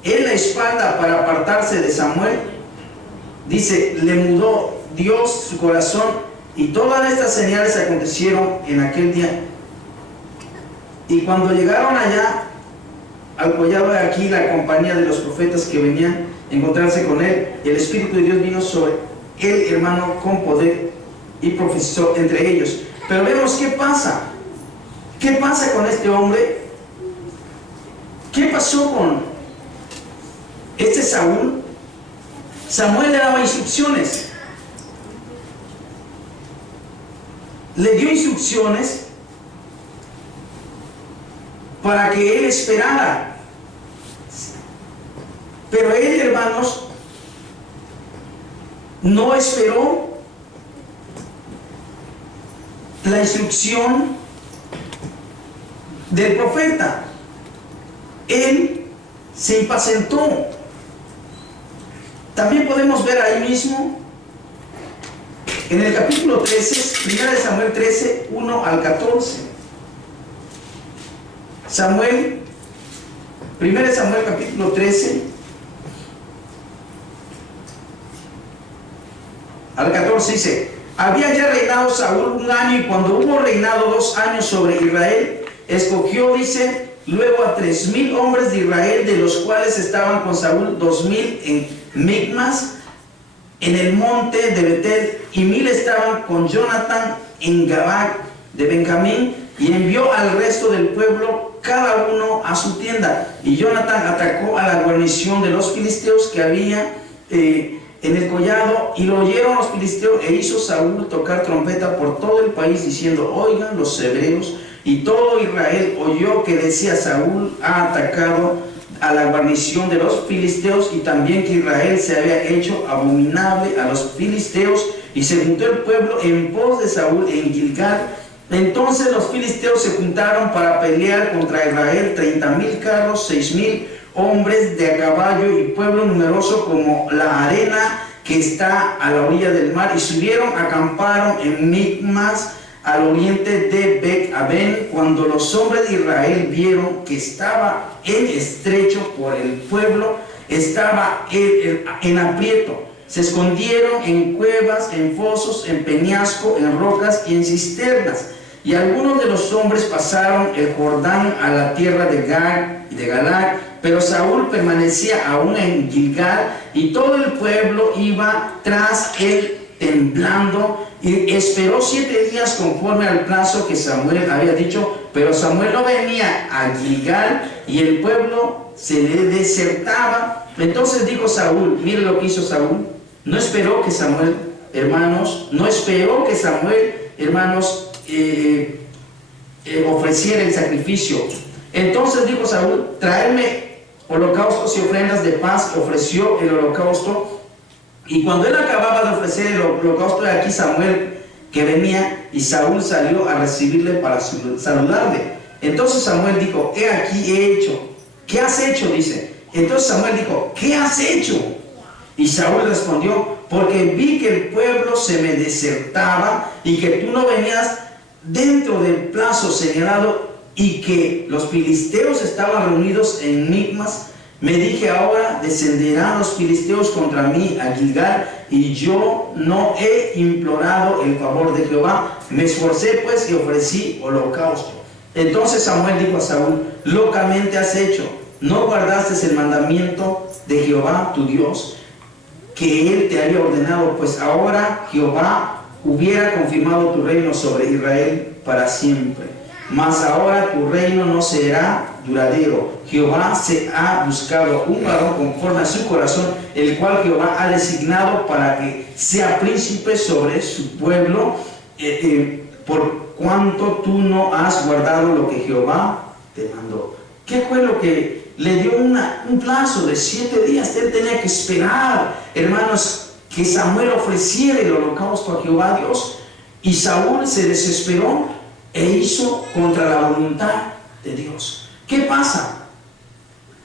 en la espalda para apartarse de Samuel, dice, le mudó Dios su corazón, y todas estas señales acontecieron en aquel día. Y cuando llegaron allá al collado, de aquí la compañía de los profetas que venían a encontrarse con él, el Espíritu de Dios vino sobre él, hermano, con poder, y profetizó entre ellos. Pero vemos qué pasa. ¿Qué pasa con este hombre? ¿Qué pasó con este Saúl? Samuel le daba instrucciones. Le dio instrucciones para que él esperara. Pero él, hermanos, no esperó la instrucción del profeta. Él se impacientó. También podemos ver ahí mismo en el capítulo 13, 1 de Samuel 13, 1 al 14. Samuel, 1 de Samuel capítulo 13 al 14 dice: había ya reinado Saúl 1 año, y cuando hubo reinado 2 años sobre Israel, escogió, dice, luego a 3,000 hombres de Israel, de los cuales estaban con Saúl 2,000 en Micmas, en el monte de Betel, y 1,000 estaban con Jonatán en Gabá de Benjamín, y envió al resto del pueblo, cada uno a su tienda. Y Jonatán atacó a la guarnición de los filisteos que había en el collado, y lo oyeron los filisteos, e hizo Saúl tocar trompeta por todo el país, diciendo: oigan los hebreos. Y todo Israel oyó que decía: Saúl ha atacado a la guarnición de los filisteos, y también que Israel se había hecho abominable a los filisteos. Y se juntó el pueblo en pos de Saúl en Gilgal. Entonces los filisteos se juntaron para pelear contra Israel, 30,000 carros, 6,000 hombres de a caballo, y pueblo numeroso como la arena que está a la orilla del mar. Y subieron, acamparon en Micmas, al oriente de Bet-Aben. Cuando los hombres de Israel vieron que estaba en estrecho por el pueblo, estaba en aprieto, se escondieron en cuevas, en fosos, en peñasco, en rocas y en cisternas. Y algunos de los hombres pasaron el Jordán a la tierra de Gad y de Galaad, pero Saúl permanecía aún en Gilgal, y todo el pueblo iba tras él temblando. Y esperó 7 días conforme al plazo que Samuel había dicho, pero Samuel no venía a Gilgal, y el pueblo se le desertaba. Entonces dijo Saúl, mire lo que hizo Saúl. No esperó que Samuel, hermanos, ofreciera el sacrificio. Entonces dijo Saúl: traedme holocaustos y ofrendas de paz. Ofreció el holocausto, y cuando él acababa de ofrecer el holocausto, de aquí Samuel que venía, y Saúl salió a recibirle para saludarle. Entonces Samuel dijo, he aquí he hecho. ¿Qué has hecho? Dice. Entonces Samuel dijo, ¿qué has hecho? Y Saúl respondió, porque vi que el pueblo se me desertaba y que tú no venías dentro del plazo señalado y que los filisteos estaban reunidos en Micmas. Me dije, ahora descenderán los filisteos contra mí a Gilgal, y yo no he implorado el favor de Jehová. Me esforcé pues y ofrecí holocausto. Entonces Samuel dijo a Saúl, locamente has hecho, no guardaste el mandamiento de Jehová tu Dios, que él te había ordenado, pues ahora Jehová hubiera confirmado tu reino sobre Israel para siempre. Mas ahora tu reino no será duradero. Jehová se ha buscado un varón conforme a su corazón, el cual Jehová ha designado para que sea príncipe sobre su pueblo, por cuanto tú no has guardado lo que Jehová te mandó. ¿Qué fue lo que le dio un plazo de 7 días? Él tenía que esperar, hermanos, que Samuel ofreciera el holocausto a Jehová Dios. Y Saúl se desesperó e hizo contra la voluntad de Dios. ¿Qué pasa?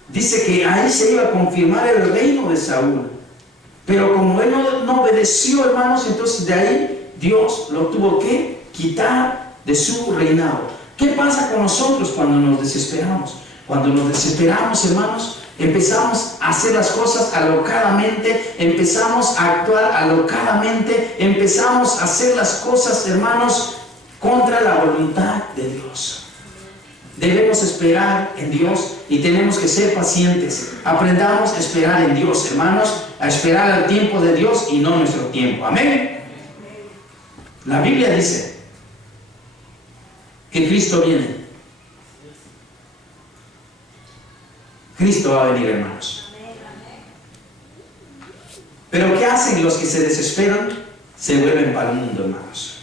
Dice que ahí se iba a confirmar el reino de Saúl. Pero como él no obedeció, hermanos, entonces de ahí Dios lo tuvo que quitar de su reinado. ¿Qué pasa con nosotros cuando nos desesperamos? Cuando nos desesperamos, hermanos, empezamos a hacer las cosas alocadamente, empezamos a actuar alocadamente, empezamos a hacer las cosas, hermanos, contra la voluntad de Dios. Debemos esperar en Dios y tenemos que ser pacientes. Aprendamos a esperar en Dios, hermanos, a esperar al tiempo de Dios y no nuestro tiempo. Amén. La Biblia dice que Cristo viene. Cristo va a venir, hermanos. Pero ¿qué hacen los que se desesperan? Se vuelven para el mundo, hermanos.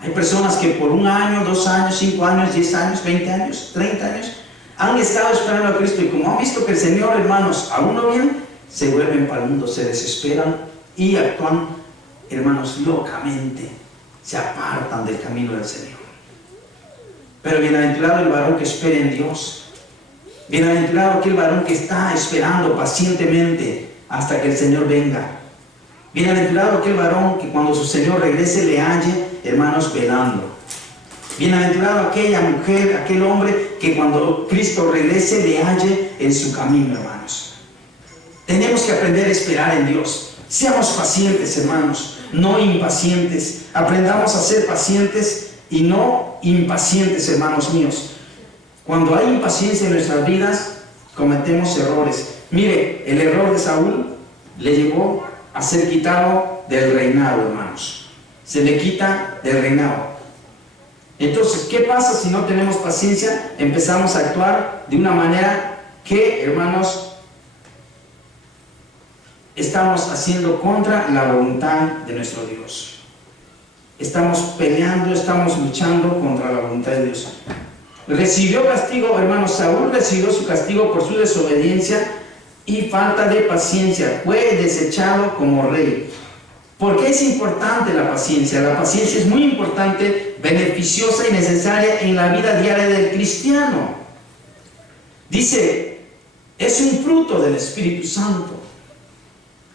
Hay personas que por 1 año, 2 años, 5 años, 10 años, 20 años, 30 años han estado esperando a Cristo, y como han visto que el Señor, hermanos, aún no viene, se vuelven para el mundo, se desesperan y actúan, hermanos, locamente, se apartan del camino del Señor. Pero bienaventurado el varón que espera en Dios. Bienaventurado aquel varón que está esperando pacientemente hasta que el Señor venga. Bienaventurado aquel varón que cuando su Señor regrese le halle, hermanos, velando. Bienaventurado aquella mujer, aquel hombre que cuando Cristo regrese le halle en su camino, hermanos. Tenemos que aprender a esperar en Dios. Seamos pacientes, hermanos, no impacientes. Aprendamos a ser pacientes y no impacientes, hermanos míos. Cuando hay impaciencia en nuestras vidas, cometemos errores. Mire, el error de Saúl le llevó a ser quitado del reinado, hermanos. Se le quita del reinado. Entonces, ¿qué pasa si no tenemos paciencia? Empezamos a actuar de una manera que, hermanos, estamos haciendo contra la voluntad de nuestro Dios. Estamos peleando, estamos luchando contra la voluntad de Dios. Recibió castigo, hermanos. Saúl recibió su castigo por su desobediencia y falta de paciencia. Fue desechado como rey. ¿Por qué es importante la paciencia? La paciencia es muy importante, beneficiosa y necesaria en la vida diaria del cristiano. Dice, es un fruto del Espíritu Santo.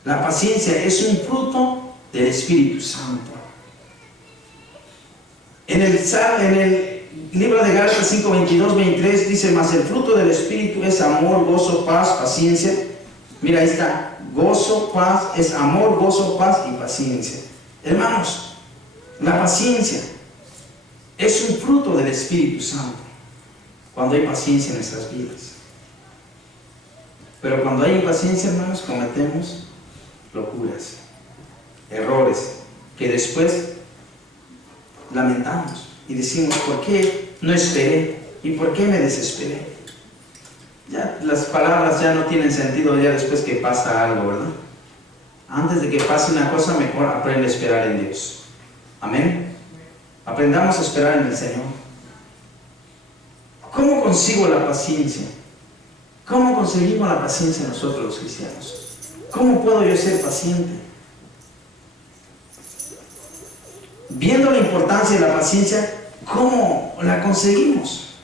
La paciencia es un fruto del Espíritu Santo. En el libro de Gálatas 5, 22, 23 dice, mas el fruto del Espíritu es amor, gozo, paz, paciencia. Mira, ahí está. Gozo, paz, es amor, gozo, paz y paciencia. Hermanos, la paciencia es un fruto del Espíritu Santo cuando hay paciencia en nuestras vidas. Pero cuando hay impaciencia, hermanos, cometemos locuras, errores que después lamentamos y decimos, ¿por qué no esperé? ¿Y por qué me desesperé? Ya las palabras ya no tienen sentido ya después que pasa algo, ¿verdad? Antes de que pase una cosa, mejor aprende a esperar en Dios. Amén. Aprendamos a esperar en el Señor. ¿Cómo consigo la paciencia? ¿Cómo conseguimos la paciencia nosotros los cristianos? ¿Cómo puedo yo ser paciente? Viendo la importancia de la paciencia, ¿cómo la conseguimos?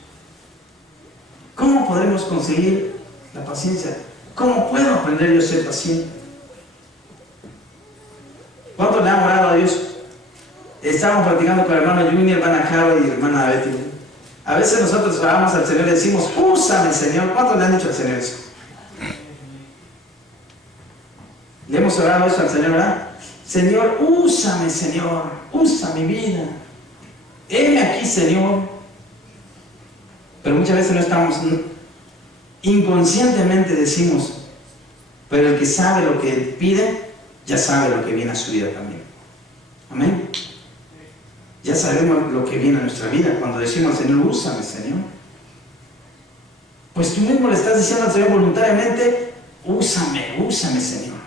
podemos conseguir la paciencia? ¿Cómo puedo aprender yo a ser paciente? ¿Cuánto le han orado a Dios? Estábamos platicando con el hermano Junior, hermana Carol y hermana Betty. A veces nosotros oramos al Señor y decimos, úsame, Señor. ¿Cuánto le han dicho al Señor eso? Le hemos orado eso al Señor, ¿verdad? Señor, úsame, Señor. Usa mi vida. Heme aquí, Señor. Pero muchas veces no estamos, inconscientemente decimos, pero el que sabe lo que pide, ya sabe lo que viene a su vida también. Amén. Ya sabemos lo que viene a nuestra vida cuando decimos, Señor, úsame, Señor. Pues tú mismo le estás diciendo al Señor voluntariamente, úsame, úsame, Señor.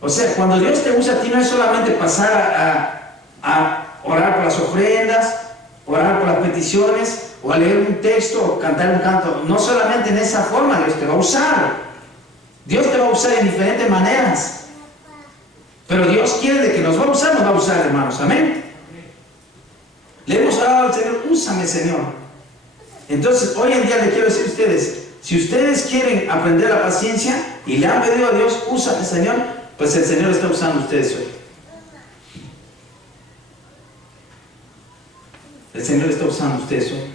O sea, cuando Dios te usa a ti no es solamente pasar a orar por las ofrendas, orar por las peticiones, o a leer un texto, o cantar un canto. No solamente en esa forma Dios te va a usar. Dios te va a usar en diferentes maneras. Pero Dios quiere de que nos va a usar, hermanos. Amén. Le hemos orado al Señor, úsame, Señor. Entonces, hoy en día le quiero decir a ustedes, si ustedes quieren aprender la paciencia y le han pedido a Dios, úsame, Señor, pues el Señor está usando a ustedes hoy. El Señor está usando a ustedes hoy.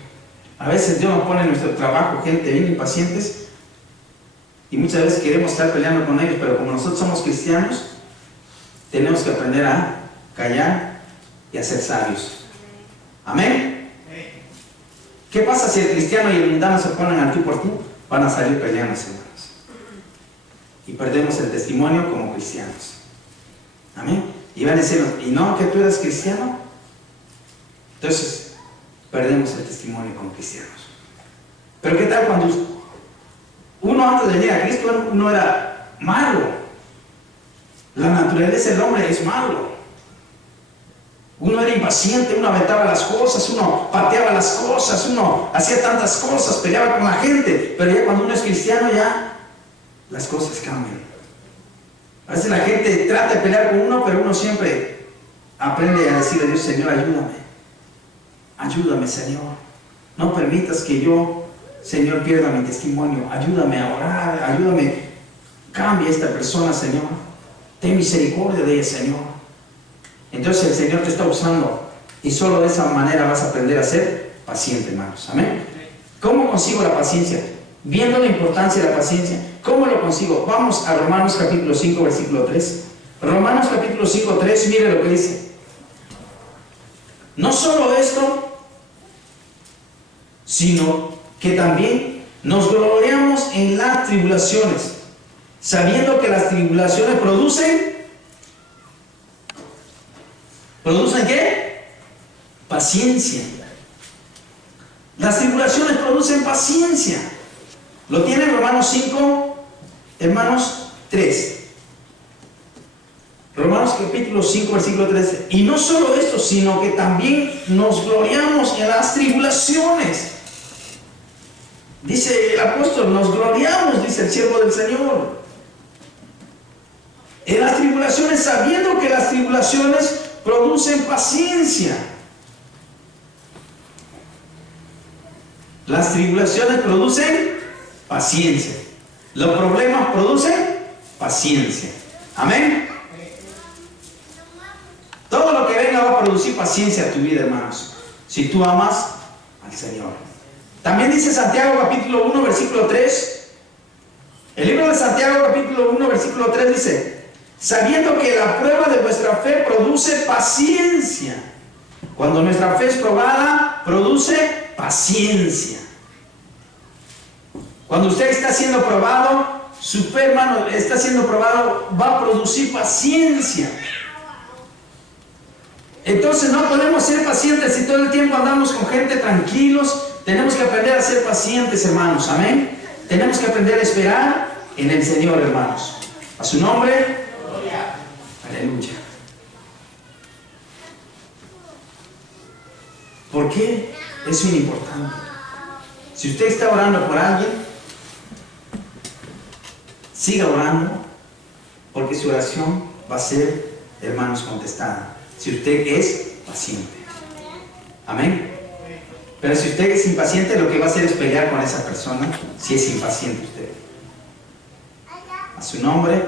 A veces Dios nos pone en nuestro trabajo gente bien impacientes y muchas veces queremos estar peleando con ellos, pero como nosotros somos cristianos, tenemos que aprender a callar y a ser sabios. Amén. ¿Qué pasa si el cristiano y el mundano se ponen al tú por tú? Van a salir peleando, hermanos. Y perdemos el testimonio como cristianos. Amén. Y van a decirnos, ¿y no que tú eres cristiano? Entonces, perdemos el testimonio como cristianos. Pero ¿qué tal cuando uno antes de venir a Cristo, uno era malo? La naturaleza del hombre es malo. Uno era impaciente, uno aventaba las cosas, uno pateaba las cosas, uno hacía tantas cosas, peleaba con la gente. Pero ya cuando uno es cristiano, ya las cosas cambian. A veces la gente trata de pelear con uno, pero uno siempre aprende a decirle a Dios, Señor, ayúdame. Ayúdame, Señor. No permitas que yo, Señor, pierda mi testimonio. Ayúdame a orar, ayúdame. Cambia a esta persona, Señor. Ten misericordia de ella, Señor. Entonces el Señor te está usando y solo de esa manera vas a aprender a ser paciente, hermanos. Amén. ¿Cómo consigo la paciencia? Viendo la importancia de la paciencia, ¿cómo lo consigo? Vamos a Romanos capítulo 5, versículo 3. Romanos capítulo 5, 3, mire lo que dice. No solo esto, sino que también nos gloriamos en las tribulaciones, sabiendo que las tribulaciones ¿producen qué? Paciencia. Las tribulaciones producen paciencia. ¿Lo tiene Romanos 5, hermanos? 3. Romanos capítulo 5, versículo 13. Y no solo esto, sino que también nos gloriamos en las tribulaciones. Dice el apóstol, nos gloriamos, dice el siervo del Señor, en las tribulaciones, sabiendo que las tribulaciones producen paciencia. Las tribulaciones producen paciencia. Los problemas producen paciencia. Amén. Todo lo que venga va a producir paciencia a tu vida, hermanos, si tú amas al Señor. También dice Santiago capítulo 1, versículo 3. El libro de Santiago capítulo 1, versículo 3 dice, sabiendo que la prueba de vuestra fe produce paciencia. Cuando nuestra fe es probada, produce paciencia. Cuando usted está siendo probado, su fe, hermano, está siendo probado, va a producir paciencia. Entonces no podemos ser pacientes si todo el tiempo andamos con gente tranquilos. Tenemos que aprender a ser pacientes, hermanos. Amén. Tenemos que aprender a esperar en el Señor, hermanos. A su nombre. Aleluya. ¿Por qué? Es muy importante. Si usted está orando por alguien, siga orando, porque su oración va a ser, hermanos, contestada. Si usted es paciente. Amén. Pero si usted es impaciente, lo que va a hacer es pelear con esa persona, si es impaciente usted. A su nombre,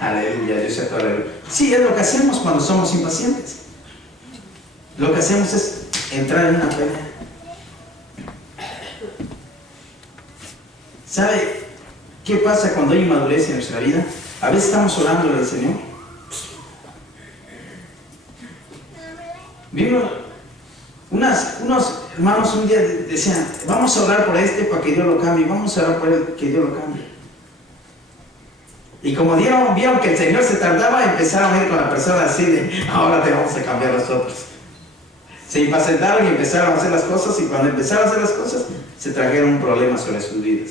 aleluya, Dios sea todo aleluya. Sí, es lo que hacemos cuando somos impacientes. Lo que hacemos es entrar en una pelea. ¿Sabe qué pasa cuando hay inmadurez en nuestra vida? A veces estamos orando al Señor. Vimos unos hermanos un día decían, vamos a orar por este para que Dios lo cambie, vamos a orar por él que Dios lo cambie. Y como vieron que el Señor se tardaba, empezaron a ir con la persona así de, ahora te vamos a cambiar nosotros. Se impacientaron y empezaron a hacer las cosas, y cuando empezaron a hacer las cosas, se trajeron un problema sobre sus vidas.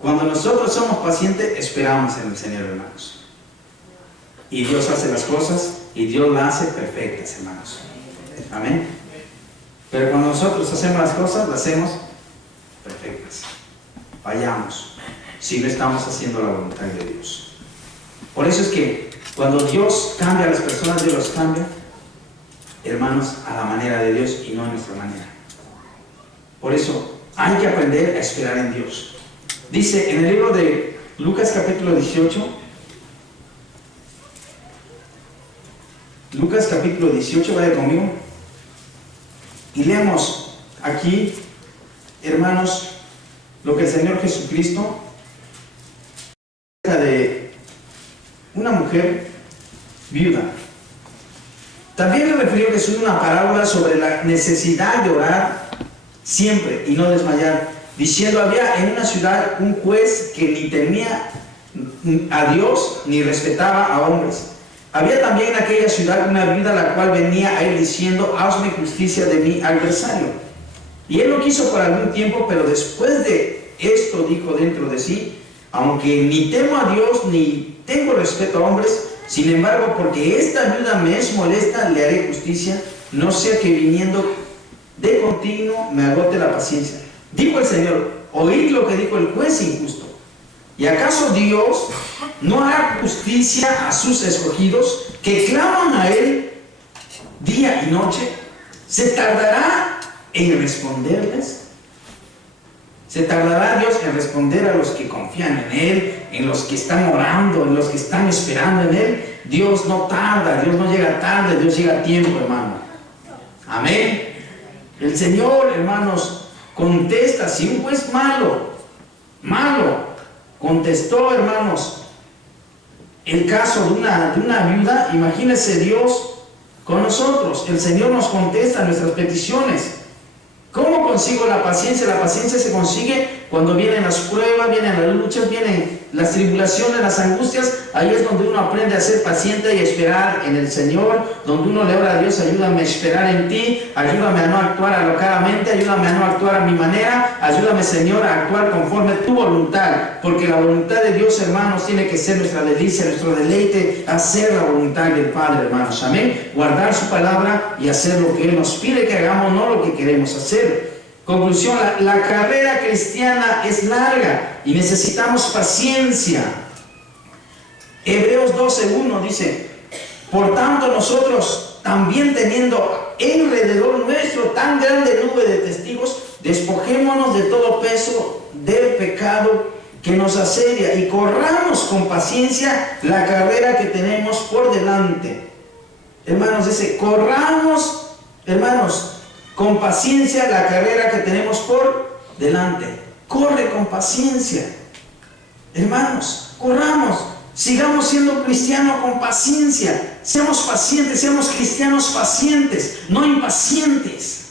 Cuando nosotros somos pacientes, esperamos en el Señor, hermanos. Y Dios hace las cosas, y Dios las hace perfectas, hermanos. Amén. Pero cuando nosotros hacemos las cosas, las hacemos perfectas. Fallamos si no estamos haciendo la voluntad de Dios. Por eso es que cuando Dios cambia a las personas, Dios los cambia, hermanos, a la manera de Dios y no a nuestra manera. Por eso hay que aprender a esperar en Dios. Dice en el libro de Lucas capítulo 18, Lucas capítulo 18, vaya conmigo, y leemos aquí, hermanos, lo que el Señor Jesucristo de una mujer viuda. También le refirió Jesús una parábola sobre la necesidad de orar siempre y no desmayar, diciendo, había en una ciudad un juez que ni temía a Dios ni respetaba a hombres. Había también en aquella ciudad una viuda la cual venía a él diciendo, hazme justicia de mi adversario. Y él lo quiso por algún tiempo, pero después de esto dijo dentro de sí, aunque ni temo a Dios ni tengo respeto a hombres, sin embargo, porque esta viuda me es molesta, le haré justicia, no sea que viniendo de continuo me agote la paciencia. Dijo el Señor, oíd lo que dijo el juez injusto. ¿Y acaso Dios no hará justicia a sus escogidos que claman a Él día y noche? ¿Se tardará en responderles? ¿Se tardará Dios en responder a los que confían en Él, en los que están orando, en los que están esperando en Él? Dios no tarda, Dios no llega tarde, Dios llega a tiempo, hermano. Amén. El Señor, hermanos, contesta. Si un juez malo contestó, hermanos, el caso de una viuda, imagínense Dios con nosotros. El Señor nos contesta nuestras peticiones. ¿Cómo consigo la paciencia? La paciencia se consigue cuando vienen las pruebas, vienen las luchas, vienen las tribulaciones, las angustias. Ahí es donde uno aprende a ser paciente y a esperar en el Señor, donde uno le ora a Dios, ayúdame a esperar en ti, ayúdame a no actuar alocadamente, ayúdame a no actuar a mi manera, ayúdame, Señor, a actuar conforme a tu voluntad, porque la voluntad de Dios, hermanos, tiene que ser nuestra delicia, nuestro deleite, hacer la voluntad del Padre, hermanos, amén, guardar su palabra y hacer lo que Él nos pide que hagamos, no lo que queremos hacer. Conclusión, la carrera cristiana es larga y necesitamos paciencia. Hebreos 12:1 dice, por tanto nosotros también teniendo alrededor nuestro tan grande nube de testigos, despojémonos de todo peso del pecado que nos asedia y corramos con paciencia la carrera que tenemos por delante. Hermanos, dice, corramos, hermanos, con paciencia la carrera que tenemos por delante. Corre con paciencia. Hermanos, corramos. Sigamos siendo cristianos con paciencia. Seamos pacientes, seamos cristianos pacientes, no impacientes.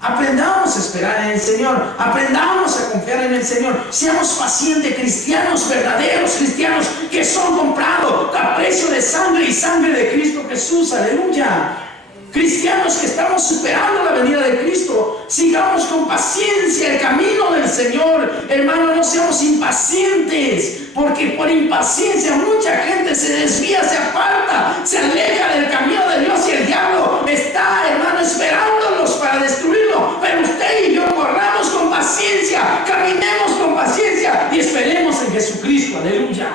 Aprendamos a esperar en el Señor. Aprendamos a confiar en el Señor. Seamos pacientes, cristianos verdaderos, cristianos que son comprados a precio de sangre y sangre de Cristo Jesús. Aleluya. Cristianos que estamos superando la venida de Cristo, sigamos con paciencia el camino del Señor. Hermano, no seamos impacientes, porque por impaciencia mucha gente se desvía, se aparta, se aleja del camino de Dios y el diablo está, hermano, esperándolos para destruirlo. Pero usted y yo corramos con paciencia, caminemos con paciencia y esperemos en Jesucristo. Aleluya.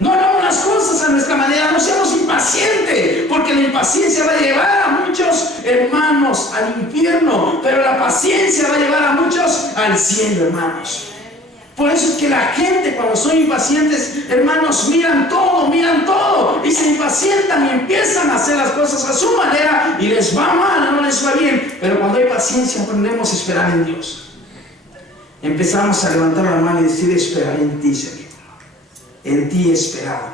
No hagamos las cosas a nuestra manera, no seamos impacientes, porque la impaciencia va a llevar a muchos hermanos al infierno, pero la paciencia va a llevar a muchos al cielo, hermanos. Por eso es que la gente, cuando son impacientes, hermanos, miran todo y se impacientan y empiezan a hacer las cosas a su manera y les va mal, no les va bien. Pero cuando hay paciencia, aprendemos a esperar en Dios. Empezamos a levantar la mano y decir: esperaré en ti, Señor. En ti he esperado,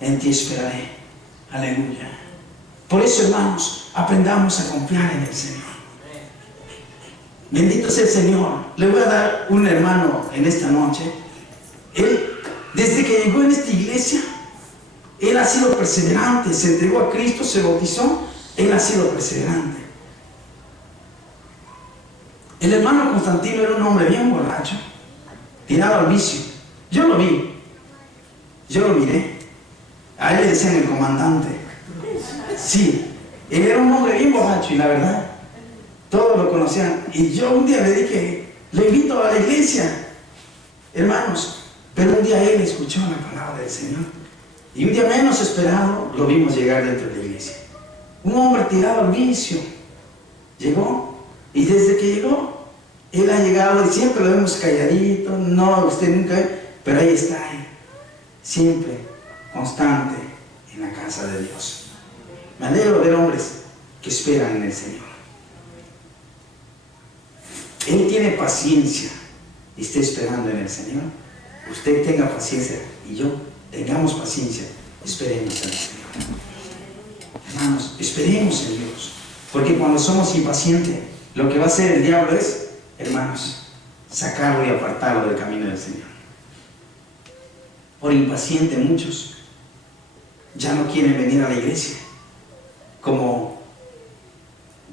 en ti esperaré. Aleluya. Por eso, hermanos, aprendamos a confiar en el Señor. Bendito sea el Señor. Le voy a dar un hermano en esta noche. Él, desde que llegó en esta iglesia, él ha sido perseverante. Se entregó a Cristo, se bautizó. Él ha sido perseverante. El hermano Constantino era un hombre bien borracho, tirado al vicio. Yo lo vi, yo lo miré. A él le decían el comandante. Sí, él era un hombre bien borracho y la verdad, todos lo conocían. Y yo un día le dije: le invito a la iglesia, hermanos. Pero un día él escuchó la palabra del Señor. Y un día menos esperado lo vimos llegar dentro de la iglesia. Un hombre tirado al vicio. Llegó. Y desde que llegó, él ha llegado y siempre lo vemos calladito. No, usted nunca, pero ahí está él. Siempre constante en la casa de Dios. Me alegro de ver hombres que esperan en el Señor. Él tiene paciencia y está esperando en el Señor. Usted tenga paciencia y yo tengamos paciencia. Esperemos en el Señor. Hermanos, esperemos en Dios. Porque cuando somos impacientes, lo que va a hacer el diablo es, hermanos, sacarlo y apartarlo del camino del Señor. Por impaciente muchos ya no quieren venir a la iglesia. Como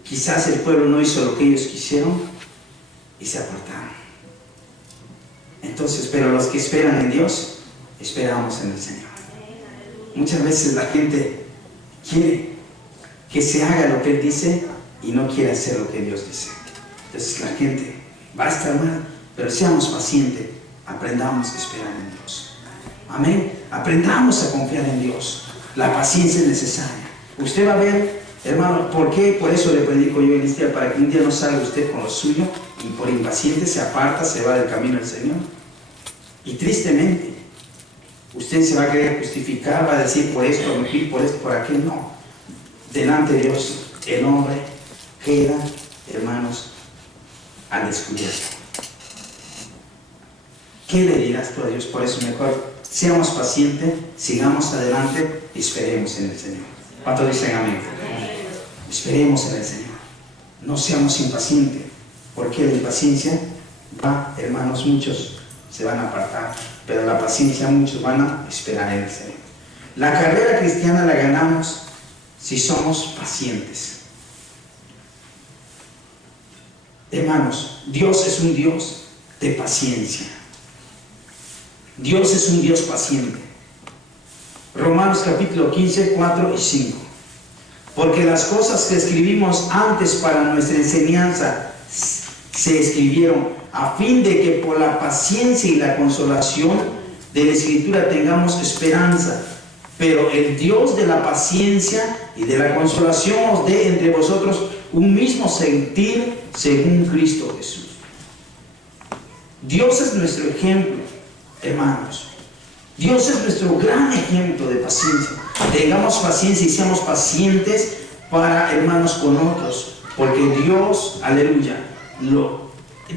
quizás el pueblo no hizo lo que ellos quisieron y se apartaron. Entonces, pero los que esperan en Dios, esperamos en el Señor. Muchas veces la gente quiere que se haga lo que Él dice y no quiere hacer lo que Dios dice. Entonces la gente va a estar mal, pero seamos pacientes, aprendamos a esperar en Dios. Amén. Aprendamos a confiar en Dios. La paciencia es necesaria. Usted va a ver, hermano, ¿por qué? Por eso le predico yo en este día, para que un día no salga usted con lo suyo y por impaciente se aparta, se va del camino del Señor. Y tristemente, usted se va a querer justificar, va a decir: por esto, por esto, por aquel. No. Delante de Dios, el hombre queda, hermanos, al descubierto. ¿Qué le dirás tú a Dios? Por eso mejor seamos pacientes, sigamos adelante y esperemos en el Señor. ¿Cuántos dicen amén? Esperemos en el Señor. No seamos impacientes, porque la impaciencia va, hermanos, muchos se van a apartar, pero la paciencia muchos van a esperar en el Señor. La carrera cristiana la ganamos si somos pacientes. Hermanos, Dios es un Dios de paciencia. Dios es un Dios paciente. Romanos capítulo 15, 4 y 5. Porque las cosas que escribimos antes para nuestra enseñanza se escribieron a fin de que por la paciencia y la consolación de la Escritura tengamos esperanza. Pero el Dios de la paciencia y de la consolación os dé entre vosotros un mismo sentir según Cristo Jesús. Dios es nuestro ejemplo, hermanos. Dios es nuestro gran ejemplo de paciencia. Tengamos paciencia y seamos pacientes para, hermanos, con otros. Porque Dios, aleluya,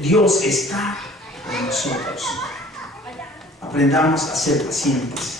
Dios está con nosotros. Aprendamos a ser pacientes.